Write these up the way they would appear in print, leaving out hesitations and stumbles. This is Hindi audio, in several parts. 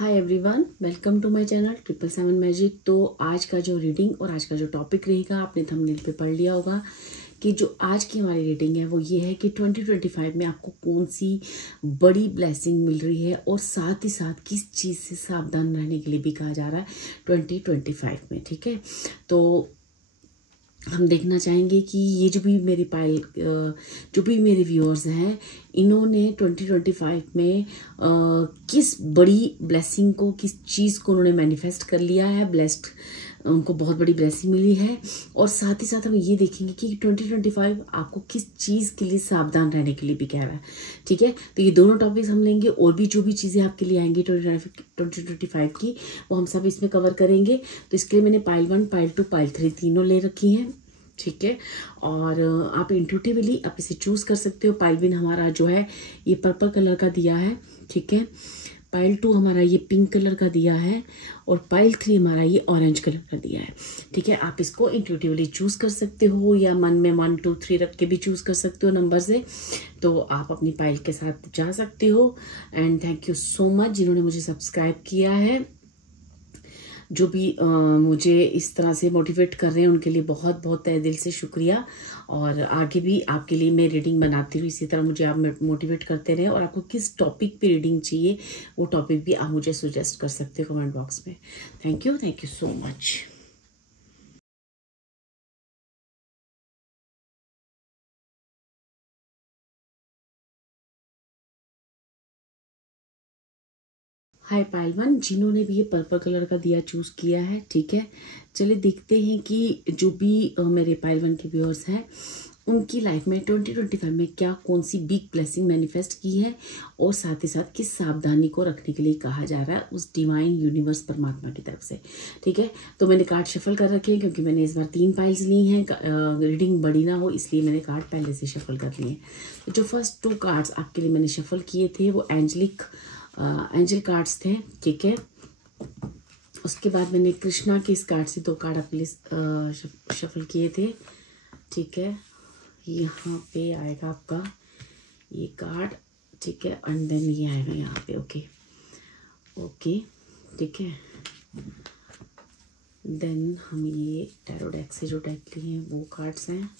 Hi everyone, welcome to my channel 777 magic. तो आज का जो रीडिंग और आज का जो टॉपिक रहेगा आपने थंबनेल पे पढ़ लिया होगा कि जो आज की हमारी रीडिंग है वो ये है कि 2025 में आपको कौन सी बड़ी ब्लेसिंग मिल रही है और साथ ही साथ किस चीज़ से सावधान रहने के लिए भी कहा जा रहा है 2025 में। ठीक है, तो हम देखना चाहेंगे कि ये जो भी मेरे व्यूअर्स हैं इन्होंने 2025 में किस बड़ी ब्लेसिंग को, किस चीज़ को उन्होंने मैनिफेस्ट कर लिया है, ब्लेस्ड उनको बहुत बड़ी ब्लेसिंग मिली है। और साथ ही साथ हम ये देखेंगे कि 2025 आपको किस चीज़ के लिए सावधान रहने के लिए भी कह रहा है। ठीक है, तो ये दोनों टॉपिक्स हम लेंगे और भी जो भी चीज़ें आपके लिए आएंगी 2025 की वो हम सब इसमें कवर करेंगे। तो इसके लिए मैंने पाइल 1, पाइल 2, पाइल 3 तीनों ले रखी हैं। ठीक है, और आप इंट्यूटिवली आप इसे चूज कर सकते हो। पाइल 1 हमारा जो है ये पर्पल कलर का दिया है। ठीक है, पाइल 2 हमारा ये पिंक कलर का दिया है और पाइल 3 हमारा ये ऑरेंज कलर का दिया है। ठीक है, आप इसको इंट्यूटिवली चूज कर सकते हो या मन में 1, 2, 3 रख के भी चूज कर सकते हो नंबर से। तो आप अपनी पाइल के साथ जा सकते हो। And thank you so much जिन्होंने मुझे सब्सक्राइब किया है, जो भी मुझे इस तरह से मोटिवेट कर रहे हैं उनके लिए बहुत बहुत तहे दिल से शुक्रिया। और आगे भी आपके लिए मैं रीडिंग बनाती हूँ, इसी तरह मुझे आप मोटिवेट करते रहे। और आपको किस टॉपिक पे रीडिंग चाहिए वो टॉपिक भी आप मुझे सजेस्ट कर सकते हो कमेंट बॉक्स में। Thank you so much. Hi pile 1, जिन्होंने भी ये पर्पल कलर का दिया चूज किया है। ठीक है, चलिए देखते हैं कि जो भी मेरे पाइल 1 के व्यूअर्स हैं उनकी लाइफ में 2025 में क्या कौन सी बिग ब्लेसिंग मैनिफेस्ट की है और साथ ही साथ किस सावधानी को रखने के लिए कहा जा रहा है उस डिवाइन यूनिवर्स परमात्मा की तरफ से। ठीक है, तो मैंने कार्ड शफल कर रखे हैं क्योंकि मैंने इस बार 3 पाइल्स ली हैं, रीडिंग बड़ी ना हो इसलिए मैंने कार्ड पहले से शफल कर लिए हैं। तो जो फर्स्ट 2 कार्ड्स आपके लिए मैंने शफल किए थे वो एंजल कार्ड्स थे। ठीक है, उसके बाद मैंने कृष्णा के इस कार्ड से 2 कार्ड आपके लिए शफल किए थे। ठीक है, यहाँ पे आएगा आपका ये कार्ड। ठीक है, एंड देन ये आएगा यहाँ पे। ओके, ठीक है, देन हम ये टैरो डेक से जो डेक लिए हैं वो कार्ड्स हैं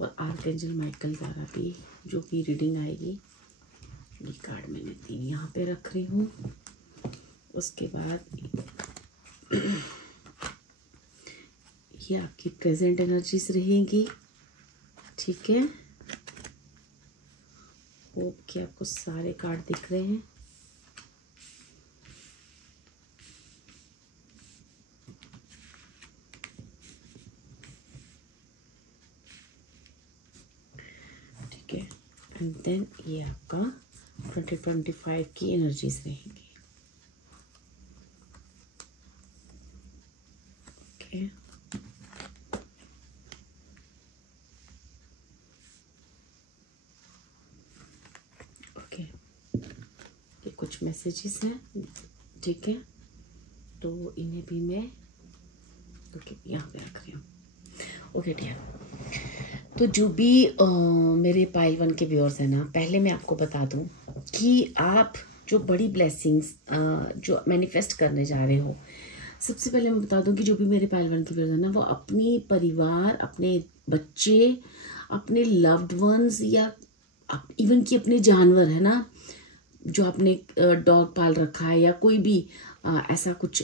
और आर्कएंजल माइकल द्वारा भी जो भी रीडिंग आएगी ये कार्ड मैंने 3 यहाँ पे रख रही हूँ। उसके बाद ये आपकी प्रेजेंट एनर्जीज रहेंगी। ठीक है, होप कि आपको सारे कार्ड दिख रहे हैं। ठीक है, एंड देन ये आपका 2025 की एनर्जीज रहेंगी। ओके, ओके, ये कुछ मैसेजेस हैं। ठीक है, तो इन्हें भी मैं यहाँ पे रख रही हूँ। ओके डियर, तो जो भी मेरे पाइल 1 के व्यूअर्स हैं ना, पहले मैं आपको बता दूं कि आप जो बड़ी ब्लेसिंग्स जो मैनिफेस्ट करने जा रहे हो, सबसे पहले मैं बता दूं कि जो भी मेरे पाइल 1 के व्यूअर्स हैं ना वो अपनी परिवार, अपने बच्चे, अपने लव्ड वंस या इवन कि अपने जानवर है ना, जो आपने डॉग पाल रखा है या कोई भी ऐसा कुछ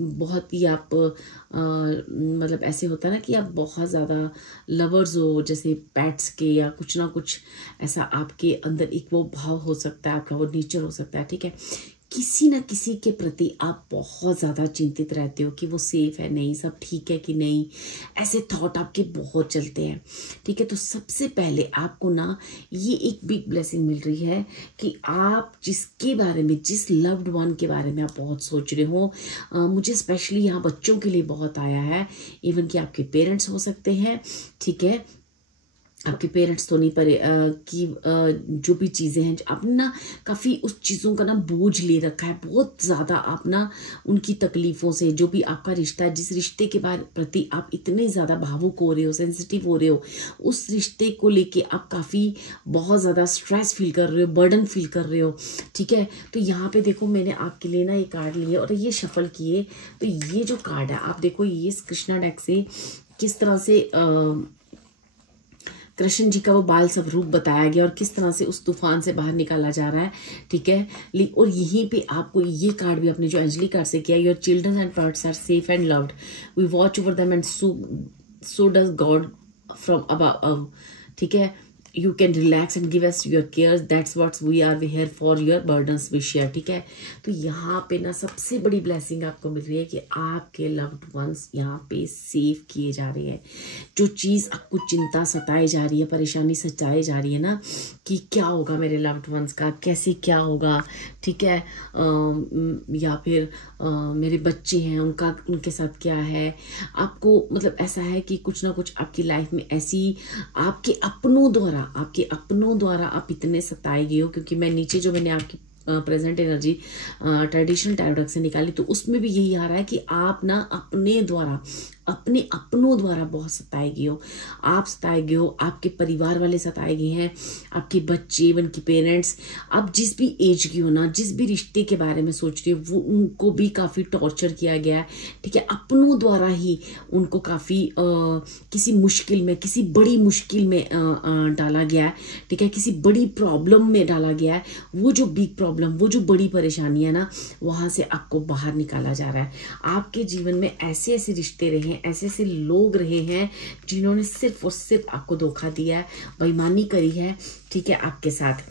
बहुत ही आप मतलब ऐसे होता है ना कि आप बहुत ज़्यादा लवर्स हो जैसे पेट्स के या कुछ ना कुछ ऐसा आपके अंदर एक वो भाव हो सकता है, आपका वो नेचर हो सकता है। ठीक है, किसी ना किसी के प्रति आप बहुत ज़्यादा चिंतित रहते हो कि वो सेफ है नहीं, सब ठीक है कि नहीं, ऐसे थॉट आपके बहुत चलते हैं। ठीक है, तो सबसे पहले आपको ना ये एक बिग ब्लेसिंग मिल रही है कि आप जिसके बारे में, जिस लव्ड वन के बारे में आप बहुत सोच रहे हो, मुझे स्पेशली यहाँ बच्चों के लिए बहुत आया है, इवन कि आपके पेरेंट्स हो सकते हैं। ठीक है, आपके पेरेंट्स तो नहीं परे कि जो भी चीज़ें हैं आप ना काफ़ी उस चीज़ों का ना बोझ ले रखा है बहुत ज़्यादा। आप ना उनकी तकलीफ़ों से, जो भी आपका रिश्ता है, जिस रिश्ते के प्रति आप इतने ज़्यादा भावुक हो रहे हो, सेंसिटिव हो रहे हो, उस रिश्ते को लेके आप काफ़ी बहुत ज़्यादा स्ट्रेस फील कर रहे हो, बर्डन फील कर रहे हो। ठीक है, तो यहाँ पे देखो मैंने आपके लिए ना ये कार्ड लिए और ये शफल किए। तो ये जो कार्ड है आप देखो, ये कृष्णा डेक से किस तरह से कृष्ण जी का वो बाल स्वरूप बताया गया और किस तरह से उस तूफान से बाहर निकाला जा रहा है। ठीक है, और यहीं पे आपको ये कार्ड भी अपने जो अंजलि कार्ड से किया, your children and pets are safe and loved, we watch over them and so does God from above. ठीक है, you can relax and give us your cares, that's what we are here for, your burdens we share। ठीक है, तो यहाँ पे ना सबसे बड़ी ब्लेसिंग आपको मिल रही है कि आपके लव्ड वंस यहाँ पे सेव किए जा रहे हैं। जो चीज़ आपको चिंता सताई जा रही है, परेशानी सताई जा रही है ना कि क्या होगा मेरे लव्ड वंस का, कैसे क्या होगा, ठीक है, या फिर मेरे बच्चे हैं उनके साथ क्या है, आपको मतलब ऐसा है कि कुछ ना कुछ आपकी लाइफ में ऐसी आपके अपनों द्वारा आप इतने सताए गए हो। क्योंकि मैंने आपकी present energy traditional tarot deck से निकाली, तो उसमें भी यही आ रहा है कि आप ना अपने अपनों द्वारा बहुत सताए गए हो। आप सताए गए हो, आपके परिवार वाले सताए गए हैं, आपके बच्चे, इवन की पेरेंट्स, आप जिस भी एज की हो ना, जिस भी रिश्ते के बारे में सोच रही हो, वो उनको भी काफ़ी टॉर्चर किया गया है। ठीक है, अपनों द्वारा ही उनको काफ़ी किसी मुश्किल में, किसी बड़ी मुश्किल में डाला गया है। ठीक है, किसी बड़ी प्रॉब्लम में डाला गया है। वो जो बिग प्रॉब्लम, वो जो बड़ी परेशानी है ना, वहाँ से आपको बाहर निकाला जा रहा है। आपके जीवन में ऐसे ऐसे रिश्ते रहे हैं, ऐसे ऐसे लोग रहे हैं जिन्होंने सिर्फ और सिर्फ आपको धोखा दिया है, बेईमानी करी है। ठीक है, आपके साथ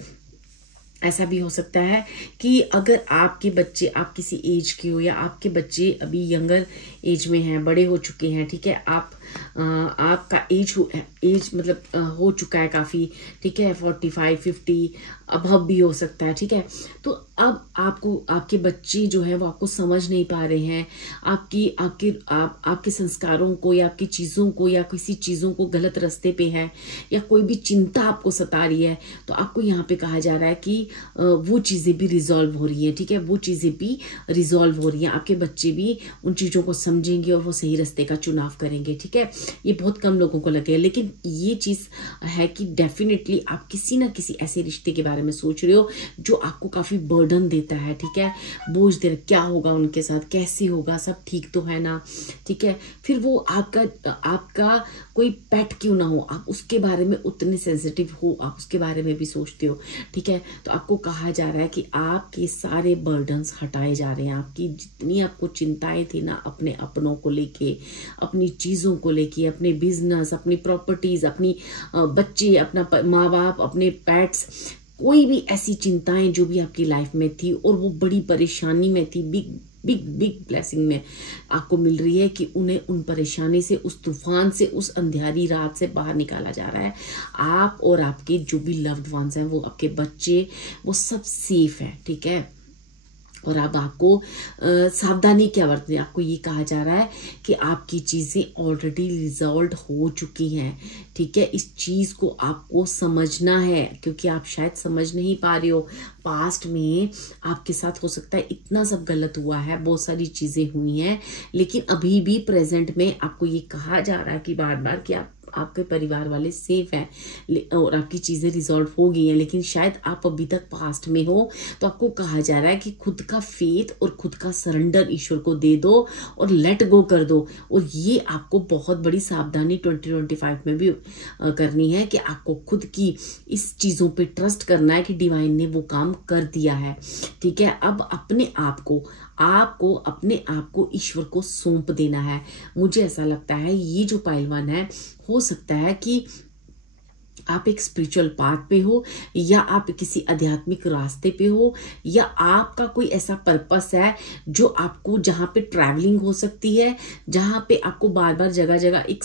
ऐसा भी हो सकता है कि अगर आपके बच्चे आप किसी एज के हो, या आपके बच्चे अभी यंगर एज में हैं, बड़े हो चुके हैं। ठीक है, आपका एज मतलब हो चुका है काफ़ी। ठीक है, 45, 50 अबव भी हो सकता है। ठीक है, तो अब आपके बच्चे जो है वो आपको समझ नहीं पा रहे हैं, आपके संस्कारों को या आपकी चीज़ों को या किसी चीज़ों को गलत रास्ते पे है, या कोई भी चिंता आपको सता रही है, तो आपको यहाँ पे कहा जा रहा है कि वो चीज़ें भी रिजॉल्व हो रही हैं। ठीक है, वो चीज़ें भी रिजॉल्व हो रही हैं, आपके बच्चे भी उन चीज़ों को समझेंगे और वो सही रास्ते का चुनाव करेंगे। ठीक है, ये बहुत कम लोगों को लगे, लेकिन ये चीज़ है कि डेफिनेटली आप किसी ना किसी ऐसे रिश्ते के बारे में सोच रहे हो जो आपको काफ़ी बर्डन देता है। ठीक है, बोझ दे रहा, क्या होगा उनके साथ, कैसे होगा, सब ठीक तो है ना। ठीक है, फिर वो आपका कोई पेट क्यों ना हो, आप उसके बारे में उतने सेंसिटिव हो, आप उसके बारे में भी सोचते हो। ठीक है, तो आपको कहा जा रहा है कि आपके सारे बर्डन्स हटाए जा रहे हैं। आपकी जितनी आपको चिंताएं थी ना, अपने अपनों को लेके, अपनी चीज़ों को लेके, अपने बिजनेस, अपनी प्रॉपर्टीज, अपनी बच्चे, अपना माँ बाप, अपने पेट्स, कोई भी ऐसी चिंताएं जो भी आपकी लाइफ में थी और वो बड़ी परेशानी में थी, बिग ब्लेसिंग में आपको मिल रही है कि उन्हें उन परेशानी से, उस तूफान से, उस अंधेरी रात से बाहर निकाला जा रहा है। आप और आपके जो भी लव्ड वंस हैं, वो आपके बच्चे, वो सब सेफ है। ठीक है, और अब आपको सावधानी क्या बरतनी है। आपको ये कहा जा रहा है कि आपकी चीज़ें ऑलरेडी रिजॉल्व हो चुकी हैं। ठीक है, इस चीज़ को आपको समझना है, क्योंकि आप शायद समझ नहीं पा रहे हो। पास्ट में आपके साथ हो सकता है इतना सब गलत हुआ है, बहुत सारी चीज़ें हुई हैं, लेकिन अभी भी प्रेजेंट में आपको ये कहा जा रहा है कि बार बार कि आपके परिवार वाले सेफ हैं और आपकी चीज़ें रिजॉल्व हो गई हैं, लेकिन शायद आप अभी तक पास्ट में हो। तो आपको कहा जा रहा है कि खुद का फेथ और खुद का सरेंडर ईश्वर को दे दो और लेट गो कर दो। और ये आपको बहुत बड़ी सावधानी 2025 में भी करनी है कि आपको खुद की इस चीज़ों पे ट्रस्ट करना है कि डिवाइन ने वो काम कर दिया है। ठीक है, अब अपने आप को ईश्वर को सौंप देना है। मुझे ऐसा लगता है ये जो पहलवान है, हो सकता है कि आप एक स्पिरिचुअल पाथ पे हो, या आप किसी आध्यात्मिक रास्ते पे हो, या आपका कोई ऐसा पर्पस है जो आपको, जहाँ पे ट्रैवलिंग हो सकती है, जहाँ पे आपको बार बार जगह जगह एक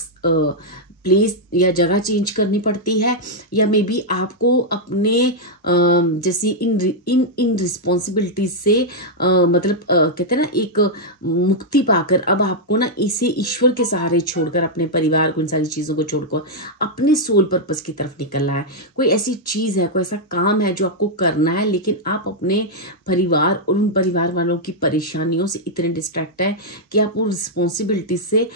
प्लेस या जगह चेंज करनी पड़ती है, या मे बी आपको अपने जैसी इन रिस्पॉन्सिबिलिटीज से मतलब कहते हैं ना एक मुक्ति पाकर अब आपको ना इसे ईश्वर के सहारे छोड़कर, अपने परिवार को, इन सारी चीजों को छोड़कर अपने सोल पर्पस की तरफ निकलना है। कोई ऐसी चीज है, कोई ऐसा काम है जो आपको करना है, लेकिन आप अपने परिवार और उन परिवार वालों की परेशानियों से इतने डिस्ट्रैक्ट है कि आप वो रिस्पॉन्सिबिलिटी से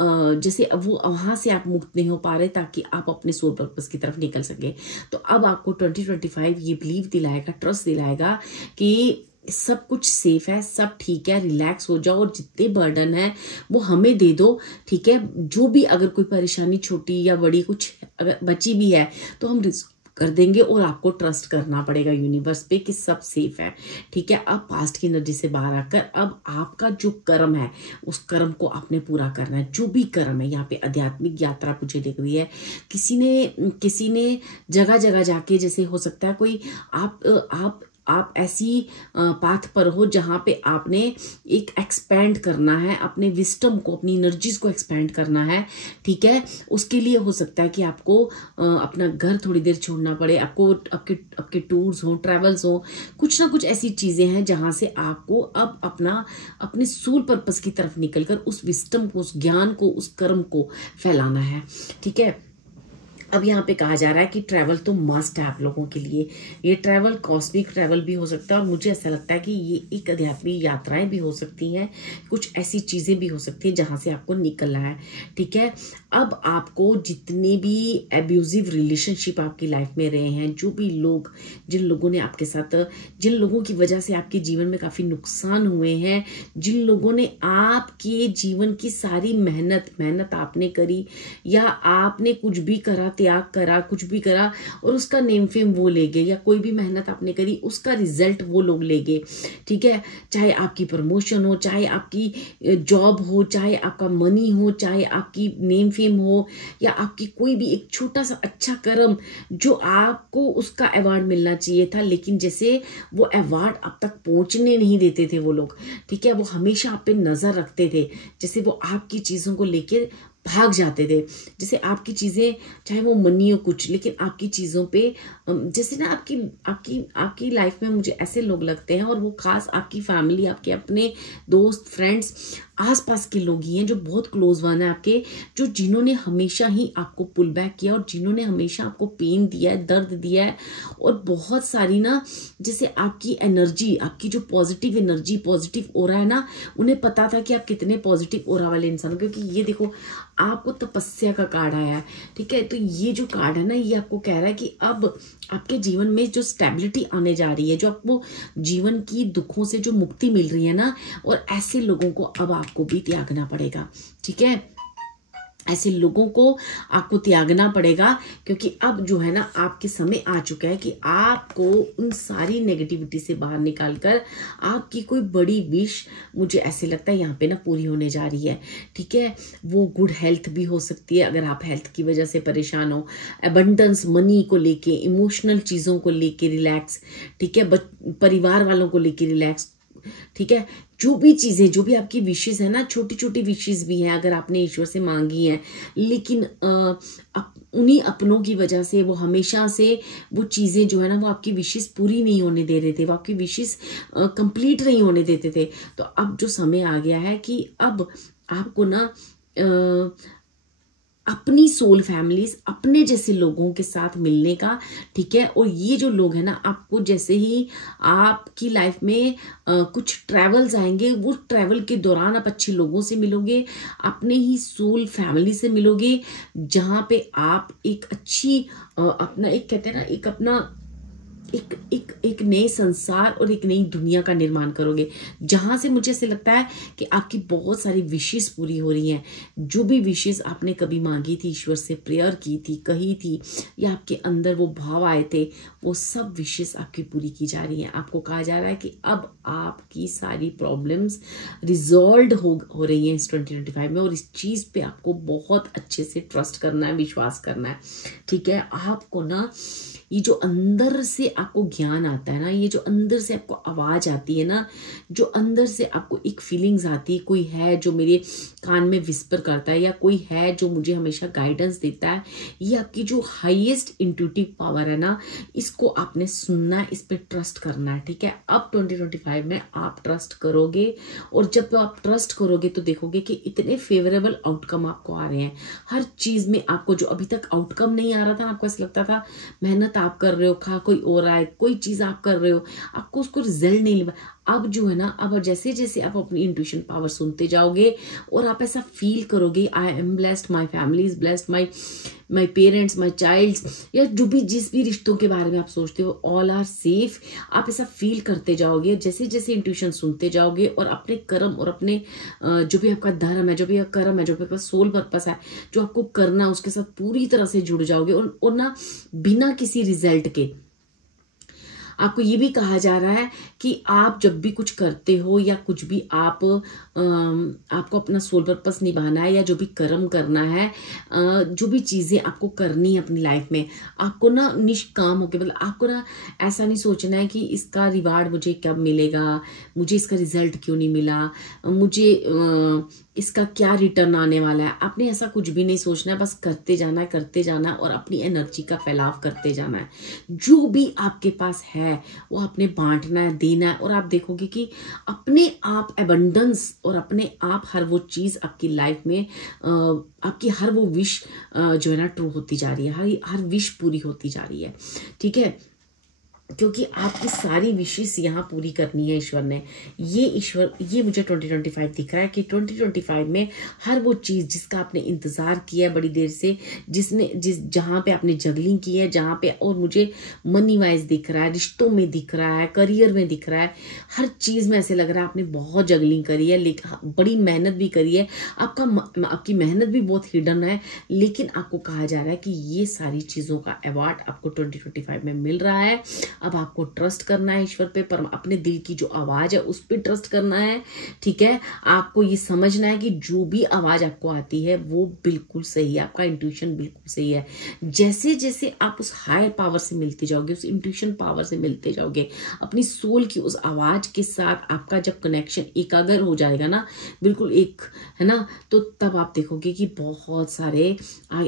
जैसे अब वो वहां से आप मुक्त नहीं हो पा रहे ताकि आप अपने सोल पर्पस की तरफ निकल सके। तो अब आपको 2025 ये बिलीव दिलाएगा, ट्रस्ट दिलाएगा कि सब कुछ सेफ है, सब ठीक है, रिलैक्स हो जाओ और जितने बर्डन है वो हमें दे दो, ठीक है। जो भी अगर कोई परेशानी छोटी या बड़ी कुछ अगर बची भी है तो हम कर देंगे, और आपको ट्रस्ट करना पड़ेगा यूनिवर्स पे कि सब सेफ है, ठीक है। अब पास्ट की एनर्जी से बाहर आकर अब आपका जो कर्म है उस कर्म को आपने पूरा करना है। जो भी कर्म है, यहाँ पे आध्यात्मिक यात्रा मुझे दिख रही है। किसी ने जगह जगह जाके, जैसे हो सकता है कोई आप ऐसी पाथ पर हो जहां पे आपने एक एक्सपेंड करना है, अपने विस्टम को, अपनी एनर्जीज को एक्सपेंड करना है, ठीक है। उसके लिए हो सकता है कि आपको अपना घर थोड़ी देर छोड़ना पड़े, आपको आपके टूर्स हो, ट्रैवल्स हो, कुछ ना कुछ ऐसी चीजें हैं जहां से आपको अब अपने सोल पर्पस की तरफ निकलकर उस विस्टम को, उस ज्ञान को, उस कर्म को फैलाना है, ठीक है। अब यहाँ पे कहा जा रहा है कि ट्रैवल तो मस्ट है आप लोगों के लिए। ये ट्रैवल कॉस्मिक ट्रैवल भी हो सकता है, और मुझे ऐसा लगता है कि ये एक आध्यात्मिक यात्राएं भी हो सकती हैं, कुछ ऐसी चीजें भी हो सकती हैं जहां से आपको निकलना है, ठीक है। अब आपको जितने भी एब्यूजिव रिलेशनशिप आपकी लाइफ में रहे हैं, जो भी लोग, जिन लोगों ने आपके साथ, जिन लोगों की वजह से आपके जीवन में काफी नुकसान हुए हैं, जिन लोगों ने आपके जीवन की सारी मेहनत आपने करी, या आपने कुछ भी करा, त्याग करा, कुछ भी करा और उसका नेम फेम वो ले गए, या कोई भी मेहनत आपने करी उसका रिजल्ट वो लोग ले गए, ठीक है। चाहे आपकी प्रमोशन हो, चाहे आपकी जॉब हो, चाहे आपका मनी हो, चाहे आपकी नेम फेम हो, या आपकी कोई भी एक छोटा सा अच्छा कर्म जो आपको उसका अवार्ड मिलना चाहिए था, लेकिन जैसे वो अवार्ड अब तक पहुंचने नहीं देते थे वो लोग, ठीक है। वो हमेशा आप पे नजर रखते थे, जैसे वो आपकी चीजों को लेकर भाग जाते थे। जैसे आपकी चीजें, चाहे वो मनी हो कुछ, लेकिन आपकी चीजों पे जैसे ना आपकी लाइफ में मुझे ऐसे लोग लगते हैं, और वो खास आपकी फैमिली, आपके अपने दोस्त, फ्रेंड्स, आसपास के लोग ही हैं जो बहुत क्लोज वन है आपके, जो जिन्होंने हमेशा ही आपको पुल बैक किया, और जिन्होंने हमेशा आपको पेन दिया है, दर्द दिया है, और बहुत सारी ना जैसे आपकी एनर्जी, आपकी जो पॉजिटिव एनर्जी, पॉजिटिव ओरा है ना, उन्हें पता था कि आप कितने पॉजिटिव ओरा वाले इंसान हो। क्योंकि ये देखो आपको तपस्या का कार्ड आया है, ठीक है। तो ये जो कार्ड है ना, ये आपको कह रहा है कि अब आपके जीवन में जो स्टेबिलिटी आने जा रही है, जो आपको जीवन की दुखों से जो मुक्ति मिल रही है ना, और ऐसे लोगों को अब आपको भी त्यागना पड़ेगा, ठीक है। ऐसे लोगों को आपको त्यागना पड़ेगा, क्योंकि अब जो है ना आपके समय आ चुका है कि आपको उन सारी नेगेटिविटी से बाहर निकालकर आपकी कोई बड़ी विश, मुझे ऐसे लगता है यहाँ पे ना पूरी होने जा रही है, ठीक है। वो गुड हेल्थ भी हो सकती है, अगर आप हेल्थ की वजह से परेशान हो, अबंडेंस मनी को लेके, इमोशनल चीजों को लेके रिलैक्स, ठीक है, परिवार वालों को लेके रिलैक्स, ठीक है। जो भी चीजें, जो भी आपकी विशेष है ना, छोटी छोटी विशेष भी हैं अगर आपने ईश्वर से मांगी हैं, लेकिन उन्हीं अपनों की वजह से वो हमेशा से वो चीजें जो है ना, वो आपकी विशेष पूरी नहीं होने दे रहे थे, वो आपकी विशेष कंप्लीट नहीं होने देते थे। तो अब जो समय आ गया है कि अब आपको ना अपनी सोल फैमिलीज, अपने जैसे लोगों के साथ मिलने का, ठीक है। और ये जो लोग हैं ना, आपको जैसे ही आपकी लाइफ में कुछ ट्रैवल्स आएंगे, वो ट्रैवल के दौरान आप अच्छे लोगों से मिलोगे, अपने ही सोल फैमिली से मिलोगे, जहां पे आप एक अच्छी अपना एक कहते हैं ना, एक अपना एक नए संसार और एक नई दुनिया का निर्माण करोगे, जहां से मुझे ऐसे लगता है कि आपकी बहुत सारी विशेष पूरी हो रही हैं। जो भी विशेष आपने कभी मांगी थी, ईश्वर से प्रेयर की थी, कही थी, या आपके अंदर वो भाव आए थे, वो सब विशेष आपकी पूरी की जा रही हैं। आपको कहा जा रहा है कि अब आपकी सारी प्रॉब्लम्स रिजॉल्व हो रही हैं इस 2025 में, और इस चीज़ पे आपको बहुत अच्छे से ट्रस्ट करना है, विश्वास करना है। ठीक है, आपको ना ये जो अंदर से आपको ज्ञान आता है ना, ये जो अंदर से आपको आवाज आती है ना, जो अंदर से आपको एक फीलिंग्स आती है, कोई है जो मेरे कान में विस्पर करता है, या कोई है जो मुझे हमेशा गाइडेंस देता है, ये आपकी जो हाईएस्ट इंट्यूटिव पावर है ना, इसको आपने सुनना है, इस पे ट्रस्ट करना है। ठीक है, अब 2025 में आप ट्रस्ट करोगे, और जब आप ट्रस्ट करोगे तो देखोगे कि इतने फेवरेबल आउटकम आपको आ रहे हैं। हर चीज में आपको जो अभी तक आउटकम नहीं आ रहा था, आपको ऐसा लगता था मेहनत आप कर रहे हो, खा कोई और रहा है, कोई चीज आप कर रहे हो, आपको उसको रिजल्ट नहीं मिला। अब जो है ना, अब जैसे जैसे आप अपनी इंट्यूशन पावर सुनते जाओगे और आप ऐसा फील करोगे, I am blessed, my family is blessed, my parents, my childs, या जो भी जिस भी रिश्तों के बारे में आप सोचते हो, ऑल आर सेफ, आप ऐसा फील करते जाओगे जैसे जैसे इंट्यूशन सुनते जाओगे, और अपने कर्म और अपने जो भी आपका धर्म है, जो भी आपका कर्म है, जो भी आपका सोल पर्पस है, जो आपको करना है, उसके साथ पूरी तरह से जुड़ जाओगे, और ना बिना किसी रिजल्ट के। आपको ये भी कहा जा रहा है कि आप जब भी कुछ करते हो, या कुछ भी आपको अपना सोल पर्पस निभाना है, या जो भी कर्म करना है, जो भी चीजें आपको करनी है अपनी लाइफ में, आपको ना निष्काम होके, मतलब आपको ना ऐसा नहीं सोचना है कि इसका रिवार्ड मुझे कब मिलेगा, मुझे इसका रिजल्ट क्यों नहीं मिला, मुझे इसका क्या रिटर्न आने वाला है। आपने ऐसा कुछ भी नहीं सोचना है, बस करते जाना है, करते जाना है, और अपनी एनर्जी का फैलाव करते जाना है। जो भी आपके पास है वो आपने बांटना है, देना है, और आप देखोगे कि अपने आप एबंडेंस और अपने आप हर वो चीज आपकी लाइफ में आपकी हर वो विश जो है ना ट्रू होती जा रही है, हर विश पूरी होती जा रही है। ठीक है, क्योंकि आपकी सारी विशेष यहाँ पूरी करनी है ईश्वर ने। ये मुझे 2025 दिख रहा है कि 2025 में हर वो चीज जिसका आपने इंतजार किया है बड़ी देर से, जहां पे आपने जगलिंग की है, जहां पे, और मुझे मनी वाइज दिख रहा है, रिश्तों में दिख रहा है, करियर में दिख रहा है, हर चीज में ऐसे लग रहा है आपने बहुत जगलिंग करी है, लेकिन बड़ी मेहनत भी करी है, आपकी मेहनत भी बहुत हिडन है, लेकिन आपको कहा जा रहा है कि ये सारी चीजों का अवार्ड आपको 2025 में मिल रहा है। अब आपको ट्रस्ट करना है ईश्वर पे, पर अपने दिल की जो आवाज है उस पर ट्रस्ट करना है। ठीक है, आपको ये समझना है कि जो भी आवाज आपको आती है वो बिल्कुल सही है, आपका इंट्यूशन बिल्कुल सही है। जैसे जैसे आप उस हायर पावर से मिलते जाओगे, उस इंट्यूशन पावर से मिलते जाओगे, अपनी सोल की उस आवाज के साथ आपका जब कनेक्शन एकाग्र हो जाएगा ना, बिल्कुल एक, है ना, तो तब आप देखोगे कि बहुत सारे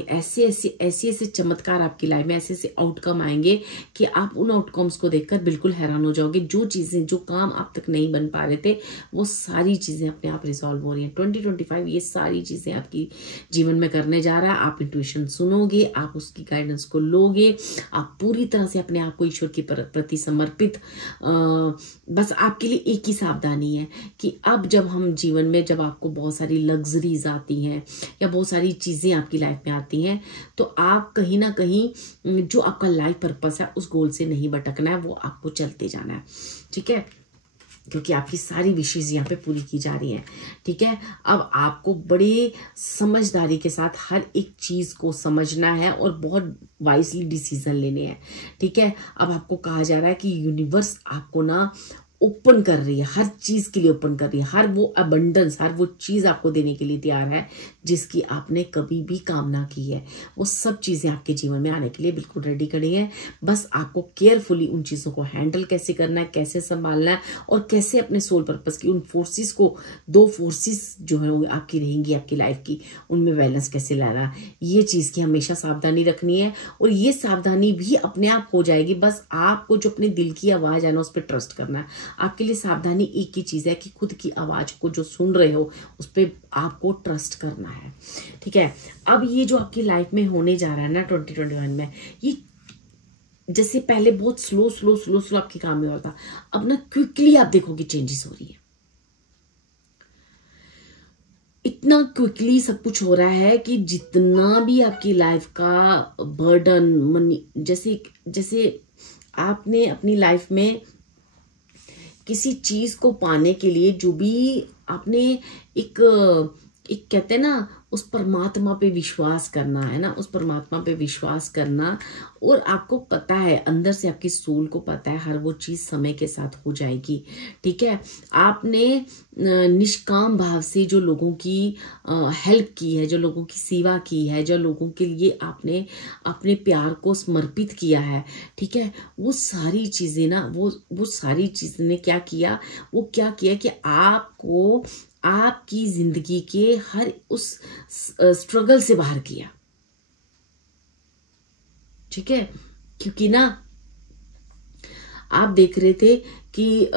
ऐसे चमत्कार आपकी लाइफ में, ऐसे ऐसे आउटकम आएंगे कि आप उन आउटकम्स को देखकर बिल्कुल हैरान हो जाओगे। जो चीजें, जो काम आप तक नहीं बन पा रहे थे, वो सारी चीजें अपने आप रिजॉल्व हो रही हैं। 2025 ये सारी चीजें आपकी जीवन में करने जा रहा है। आप इंट्यूशन सुनोगे, आप उसकी गाइडेंस को लोगे, आप पूरी तरह से अपने आप को ईश्वर के प्रति समर्पित। बस आपके लिए एक ही सावधानी है कि अब जब हम जीवन में, जब आपको बहुत सारी लग्जरीज आती हैं या बहुत सारी चीजें आपकी लाइफ में आती हैं, तो आप कहीं ना कहीं जो आपका लाइफ पर्पस है उस गोल से नहीं भटकना है, वो आपको चलते जाना है। ठीक है, क्योंकि आपकी सारी विशेष यहाँ पे पूरी की जा रही हैं। ठीक है, अब आपको बड़े समझदारी के साथ हर एक चीज को समझना है और बहुत वाइजली डिसीजन लेने हैं। ठीक है, अब आपको कहा जा रहा है कि यूनिवर्स आपको ना ओपन कर रही है, हर चीज के लिए ओपन कर रही है, हर वो अबंडेंस, हर वो चीज आपको देने के लिए तैयार है जिसकी आपने कभी भी कामना की है। वो सब चीजें आपके जीवन में आने के लिए बिल्कुल रेडी खड़ी है। बस आपको केयरफुली उन चीजों को हैंडल कैसे करना है, कैसे संभालना है, और कैसे अपने सोल पर्पस की उन फोर्सेस को, दो फोर्सेस जो है आपकी रहेंगी आपकी लाइफ की, उनमें बैलेंस कैसे लाना, ये चीज की हमेशा सावधानी रखनी है। और ये सावधानी भी अपने आप हो जाएगी। बस आपको जो अपने दिल की आवाज है ना, उस पर ट्रस्ट करना है। आपके लिए सावधानी एक ही चीज है कि खुद की आवाज को जो सुन रहे हो उस पर आपको ट्रस्ट करना है। ठीक है, अब ये जो आपकी लाइफ में होने जा रहा है ना 2021 में, ये जैसे पहले बहुत स्लो आपके काम में होता, अब ना क्विकली आप देखोगे चेंजेस हो रही है। इतना क्विकली सब कुछ हो रहा है कि जितना भी आपकी लाइफ का बर्डन, मनी, जैसे आपने अपनी लाइफ में किसी चीज को पाने के लिए जो भी आपने एक कहते हैं ना, उस परमात्मा पे विश्वास करना है ना, उस परमात्मा पे विश्वास करना। और आपको पता है, अंदर से आपकी सोल को पता है हर वो चीज़ समय के साथ हो जाएगी। ठीक है, आपने निष्काम भाव से जो लोगों की हेल्प की है, जो लोगों की सेवा की है, जो लोगों के लिए आपने अपने प्यार को समर्पित किया है, ठीक है, वो सारी चीज़ें ना, वो सारी चीज़ें ने क्या किया, वो क्या किया कि आपको आपकी जिंदगी के हर उस स्ट्रगल से बाहर किया। ठीक है, क्योंकि ना आप देख रहे थे कि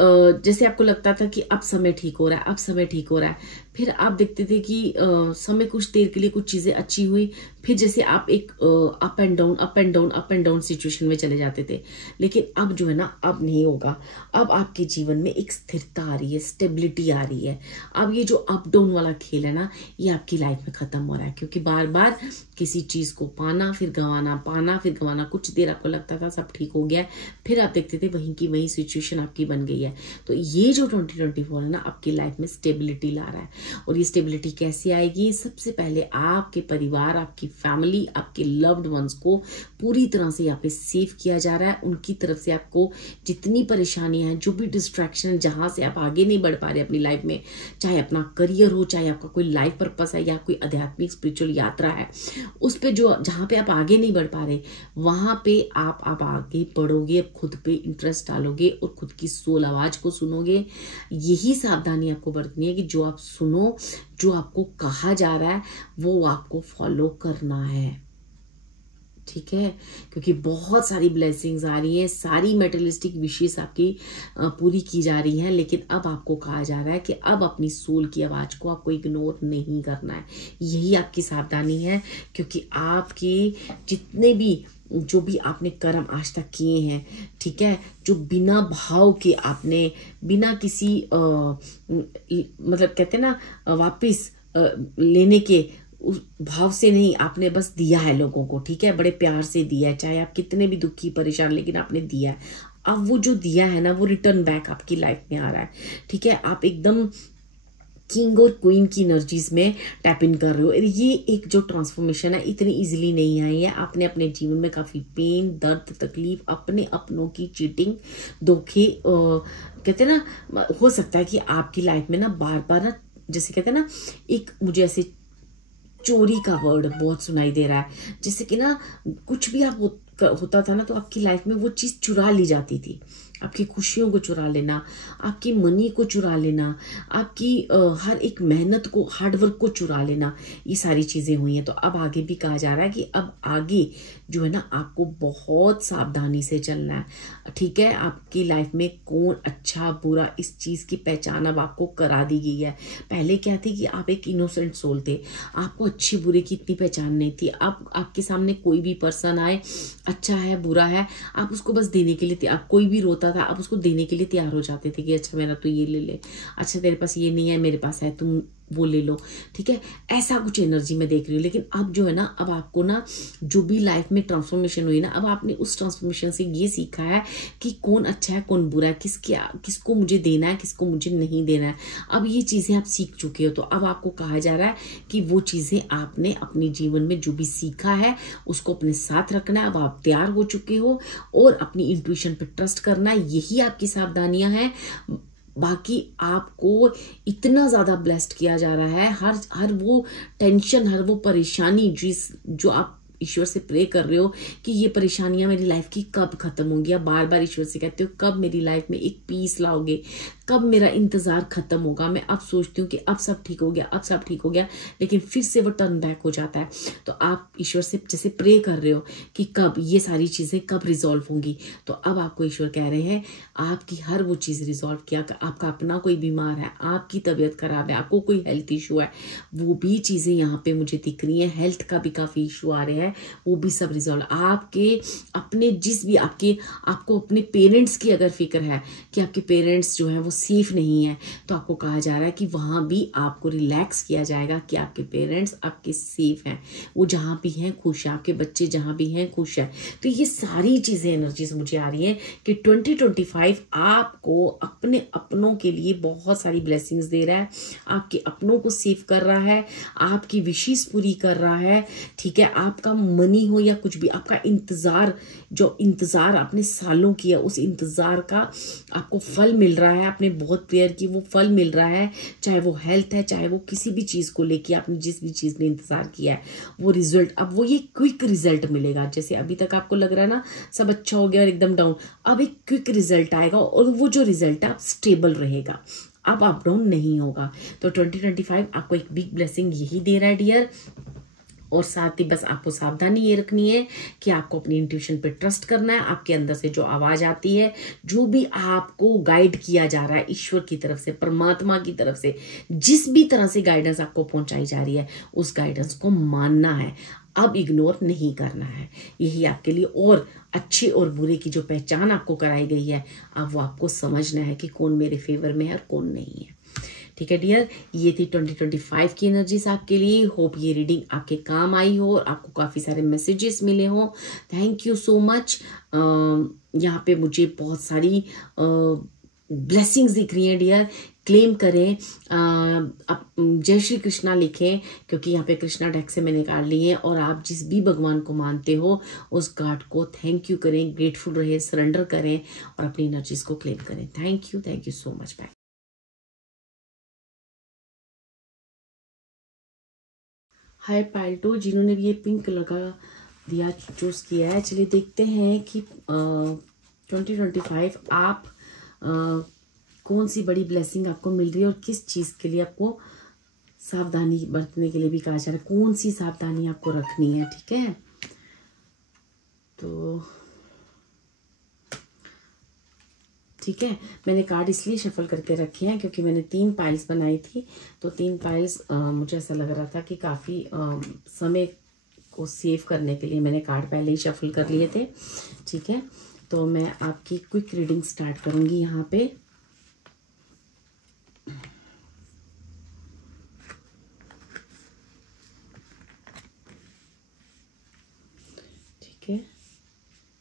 जैसे आपको लगता था कि अब समय ठीक हो रहा है, अब समय ठीक हो रहा है, फिर आप देखते थे कि समय कुछ देर के लिए कुछ चीजें अच्छी हुई, फिर जैसे आप एक up and down up and down up and down situation में चले जाते थे। लेकिन अब जो है ना, अब नहीं होगा। अब आपके जीवन में एक स्थिरता आ रही है, स्टेबिलिटी आ रही है। अब ये जो अप डाउन वाला खेल है ना, ये आपकी लाइफ में खत्म हो रहा है, क्योंकि बार बार किसी चीज को पाना फिर गंवाना, पाना फिर गंवाना। कुछ देर आपको लगता था सब ठीक हो गया है, फिर आप देखते थे वहीं की वहीं सिचुएशन आपकी बन गई है। तो ये जो 2024 है ना, आपकी लाइफ में स्टेबिलिटी ला रहा है। और ये स्टेबिलिटी कैसे आएगी? सबसे पहले आपके परिवार, आपकी फैमिली, आपके लव्ड वंस को पूरी तरह से यहाँ पे सेव किया जा रहा है। उनकी तरफ से आपको जितनी परेशानियां हैं, जो भी डिस्ट्रैक्शन, जहां से आप आगे नहीं बढ़ पा रहे अपनी लाइफ में, चाहे अपना करियर हो, चाहे आपका कोई लाइफ पर्पस है या कोई आध्यात्मिक स्पिरिचुअल यात्रा है, उस पे जो जहां पे आप आगे नहीं बढ़ पा रहे, वहां पे आप आगे बढ़ोगे, खुद पे इंटरेस्ट डालोगे और खुद की सोल आवाज को सुनोगे। यही सावधानी आपको बरतनी है कि जो आप सुनो, जो आपको कहा जा रहा है, वो आपको फॉलो करना है। ठीक है, क्योंकि बहुत सारी ब्लेसिंग्स आ रही हैं, सारी मेटेरियलिस्टिक विशेष आपकी पूरी की जा रही हैं। लेकिन अब आपको कहा जा रहा है कि अब अपनी सोल की आवाज को आपको इग्नोर नहीं करना है। यही आपकी सावधानी है, क्योंकि आपके जितने भी जो भी आपने कर्म आज तक किए हैं, ठीक है, जो बिना भाव के आपने, बिना किसी मतलब कहते हैं ना वापिस लेने के उस भाव से नहीं, आपने बस दिया है लोगों को। ठीक है, बड़े प्यार से दिया है, चाहे आप कितने भी दुखी परेशान, लेकिन आपने दिया है। अब वो जो दिया है ना, वो रिटर्न बैक आपकी लाइफ में आ रहा है। ठीक है, आप एकदम किंग और क्वीन की एनर्जीज में टैप इन कर रहे हो। ये एक जो ट्रांसफॉर्मेशन है, इतनी इजीली नहीं आई है। आपने अपने जीवन में काफी पेन, दर्द, तकलीफ, अपने अपनों की चीटिंग, धोखे, कहते हैं ना, हो सकता है कि आपकी लाइफ में ना बार बार ना, जैसे कहते हैं ना, एक मुझे ऐसे चोरी का वर्ड बहुत सुनाई दे रहा है। जैसे कि ना कुछ भी आप होता था ना, तो आपकी लाइफ में वो चीज चुरा ली जाती थी। आपकी खुशियों को चुरा लेना, आपकी मनी को चुरा लेना, आपकी हर एक मेहनत को, हार्डवर्क को चुरा लेना, ये सारी चीजें हुई हैं। तो अब आगे भी कहा जा रहा है कि अब आगे जो है ना, आपको बहुत सावधानी से चलना है। ठीक है, आपकी लाइफ में कौन अच्छा बुरा, इस चीज की पहचान अब आपको करा दी गई है। पहले क्या थी कि आप एक इनोसेंट सोल थे, आपको अच्छी बुरे की इतनी पहचान नहीं थी। अब आपके सामने कोई भी पर्सन आए, अच्छा है बुरा है, आप उसको बस देने के लिए, आप कोई भी रोता था, आप उसको देने के लिए तैयार हो जाते थे कि अच्छा मेरा तो ये ले ले, अच्छा तेरे पास ये नहीं है, मेरे पास है, तुम वो ले लो। ठीक है, ऐसा कुछ एनर्जी में देख रही हूँ। लेकिन अब जो है ना, अब आपको ना जो भी लाइफ में ट्रांसफॉर्मेशन हुई ना, अब आपने उस ट्रांसफॉर्मेशन से ये सीखा है कि कौन अच्छा है कौन बुरा है, किसको मुझे देना है, किसको मुझे नहीं देना है। अब ये चीजें आप सीख चुके हो। तो अब आपको कहा जा रहा है कि वो चीजें आपने अपने जीवन में जो भी सीखा है उसको अपने साथ रखना है। अब आप तैयार हो चुके हो और अपनी इंट्यूशन पे ट्रस्ट करना है। यही आपकी सावधानियां हैं। बाकी आपको इतना ज्यादा ब्लेस्ड किया जा रहा है। हर वो टेंशन, हर वो परेशानी जो आप ईश्वर से प्रे कर रहे हो कि ये परेशानियां मेरी लाइफ की कब खत्म होंगी, आप बार बार ईश्वर से कहते हो कब मेरी लाइफ में एक पीस लाओगे, कब मेरा इंतजार खत्म होगा। मैं अब सोचती हूँ कि अब सब ठीक हो गया, अब सब ठीक हो गया, लेकिन फिर से वो टर्न बैक हो जाता है। तो आप ईश्वर से जैसे प्रे कर रहे हो कि कब ये सारी चीजें कब रिजॉल्व होंगी, तो अब आपको ईश्वर कह रहे हैं आपकी हर वो चीज रिजॉल्व किया। आपका अपना कोई बीमार है, आपकी तबीयत खराब है, आपको कोई हेल्थ इशू है, वो भी चीजें यहाँ पे मुझे दिख रही है। हेल्थ का भी काफी इशू आ रहे हैं, है वो भी सब रिजॉल्व। आपके अपने जिस भी आपको अपने पेरेंट्स की अगर फिक्र है कि आपके पेरेंट्स जो है वो सेफ नहीं है, तो आपको कहा जा रहा है कि वहाँ भी आपको रिलैक्स किया जाएगा कि आपके पेरेंट्स आपके सेफ हैं, वो जहाँ भी हैं खुश हैं, आपके बच्चे जहाँ भी हैं खुश हैं। तो ये सारी चीज़ें एनर्जीज मुझे आ रही हैं कि 2025 आपको अपने अपनों के लिए बहुत सारी ब्लेसिंग्स दे रहा है, आपके अपनों को सेव कर रहा है, आपकी विशेष पूरी कर रहा है। ठीक है, आपका मनी हो या कुछ भी, आपका इंतजार, जो इंतजार आपने सालों किया, उस इंतजार का आपको फल मिल रहा है। आपने बहुत प्रेयर की, वो फल मिल रहा है, चाहे वो हेल्थ है, चाहे वो किसी भी चीज को लेके आपने जिस भी चीज में इंतजार किया है वो रिजल्ट, अब वो ये क्विक रिजल्ट मिलेगा। जैसे अभी तक आपको लग रहा है ना सब अच्छा हो गया और एकदम डाउन, अब एक क्विक रिजल्ट आएगा और वो जो रिजल्ट है स्टेबल रहेगा, अब अप डाउन नहीं होगा। तो 2025 आपको एक बिग ब्लेसिंग यही दे रहा है डियर। और साथ ही बस आपको सावधानी ये रखनी है कि आपको अपनी इंट्यूशन पे ट्रस्ट करना है। आपके अंदर से जो आवाज आती है, जो भी आपको गाइड किया जा रहा है ईश्वर की तरफ से, परमात्मा की तरफ से, जिस भी तरह से गाइडेंस आपको पहुंचाई जा रही है, उस गाइडेंस को मानना है, अब इग्नोर नहीं करना है। यही आपके लिए, और अच्छे और बुरे की जो पहचान आपको कराई गई है, अब वो आपको समझना है कि कौन मेरे फेवर में है और कौन नहीं है। ठीक है डियर, ये थी 2025 की एनर्जीज आपके लिए। होप ये रीडिंग आपके काम आई हो और आपको काफ़ी सारे मैसेजेस मिले हो। Thank you so much. यहाँ पे मुझे बहुत सारी ब्लेसिंग्स दिख रही हैं डियर। क्लेम करें, आप जय श्री कृष्णा लिखें, क्योंकि यहाँ पे कृष्णा डेक से मैंने कार्ड लिए हैं। और आप जिस भी भगवान को मानते हो उस कार्ड को थैंक यू करें, ग्रेटफुल रहे, सरेंडर करें और अपनी एनर्जीज को क्लेम करें। Thank you so much. Bye. Hi पाइल्टो, जिन्होंने भी ये पिंक कलर का दिया चूज किया है। चलिए देखते हैं कि 2025 आप कौन सी बड़ी ब्लेसिंग आपको मिल रही है और किस चीज़ के लिए आपको सावधानी बरतने के लिए भी कहा जा रहा है, कौन सी सावधानी आपको रखनी है। ठीक है, तो ठीक है, मैंने कार्ड इसलिए शफल करके रखे हैं क्योंकि मैंने 3 पाइल्स बनाई थी, तो 3 पाइल्स मुझे ऐसा लग रहा था कि काफ़ी समय को सेव करने के लिए मैंने कार्ड पहले ही शफल कर लिए थे। ठीक है, तो मैं आपकी क्विक रीडिंग स्टार्ट करूंगी यहाँ पे। ठीक है,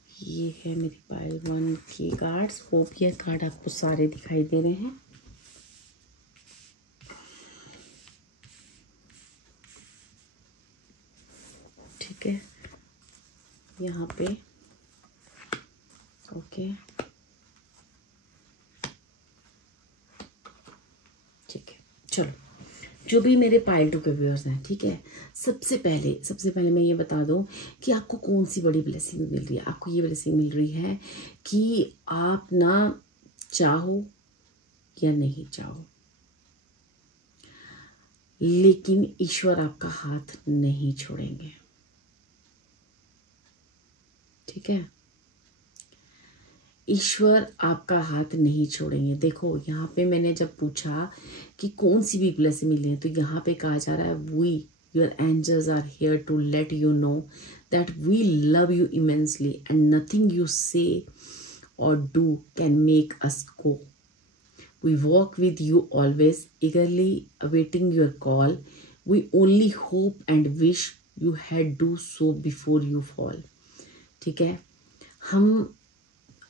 ये है मेरी पाइल 1 की कार्ड्स। होप ये कार्ड आपको सारे दिखाई दे रहे हैं। ठीक है, यहाँ पे ओके, ठीक है। चलो, जो भी मेरे पाइल 2 के व्यूअर्स हैं, ठीक है, सबसे पहले मैं ये बता दूं कि आपको कौन सी बड़ी ब्लेसिंग मिल रही है। आपको ये ब्लेसिंग मिल रही है कि आप ना चाहो या नहीं चाहो, लेकिन ईश्वर आपका हाथ नहीं छोड़ेंगे। ठीक है, ईश्वर आपका हाथ नहीं छोड़ेंगे। देखो यहाँ पे मैंने जब पूछा कि कौन सी भी ब्लेसिंग मिली है, तो यहाँ पे कहा जा रहा है we your angels are here to let you know that we love you immensely and nothing you say or do can make us go. We walk with you always eagerly awaiting your call. We only hope and wish you had do so before you fall. ठीक है, हम,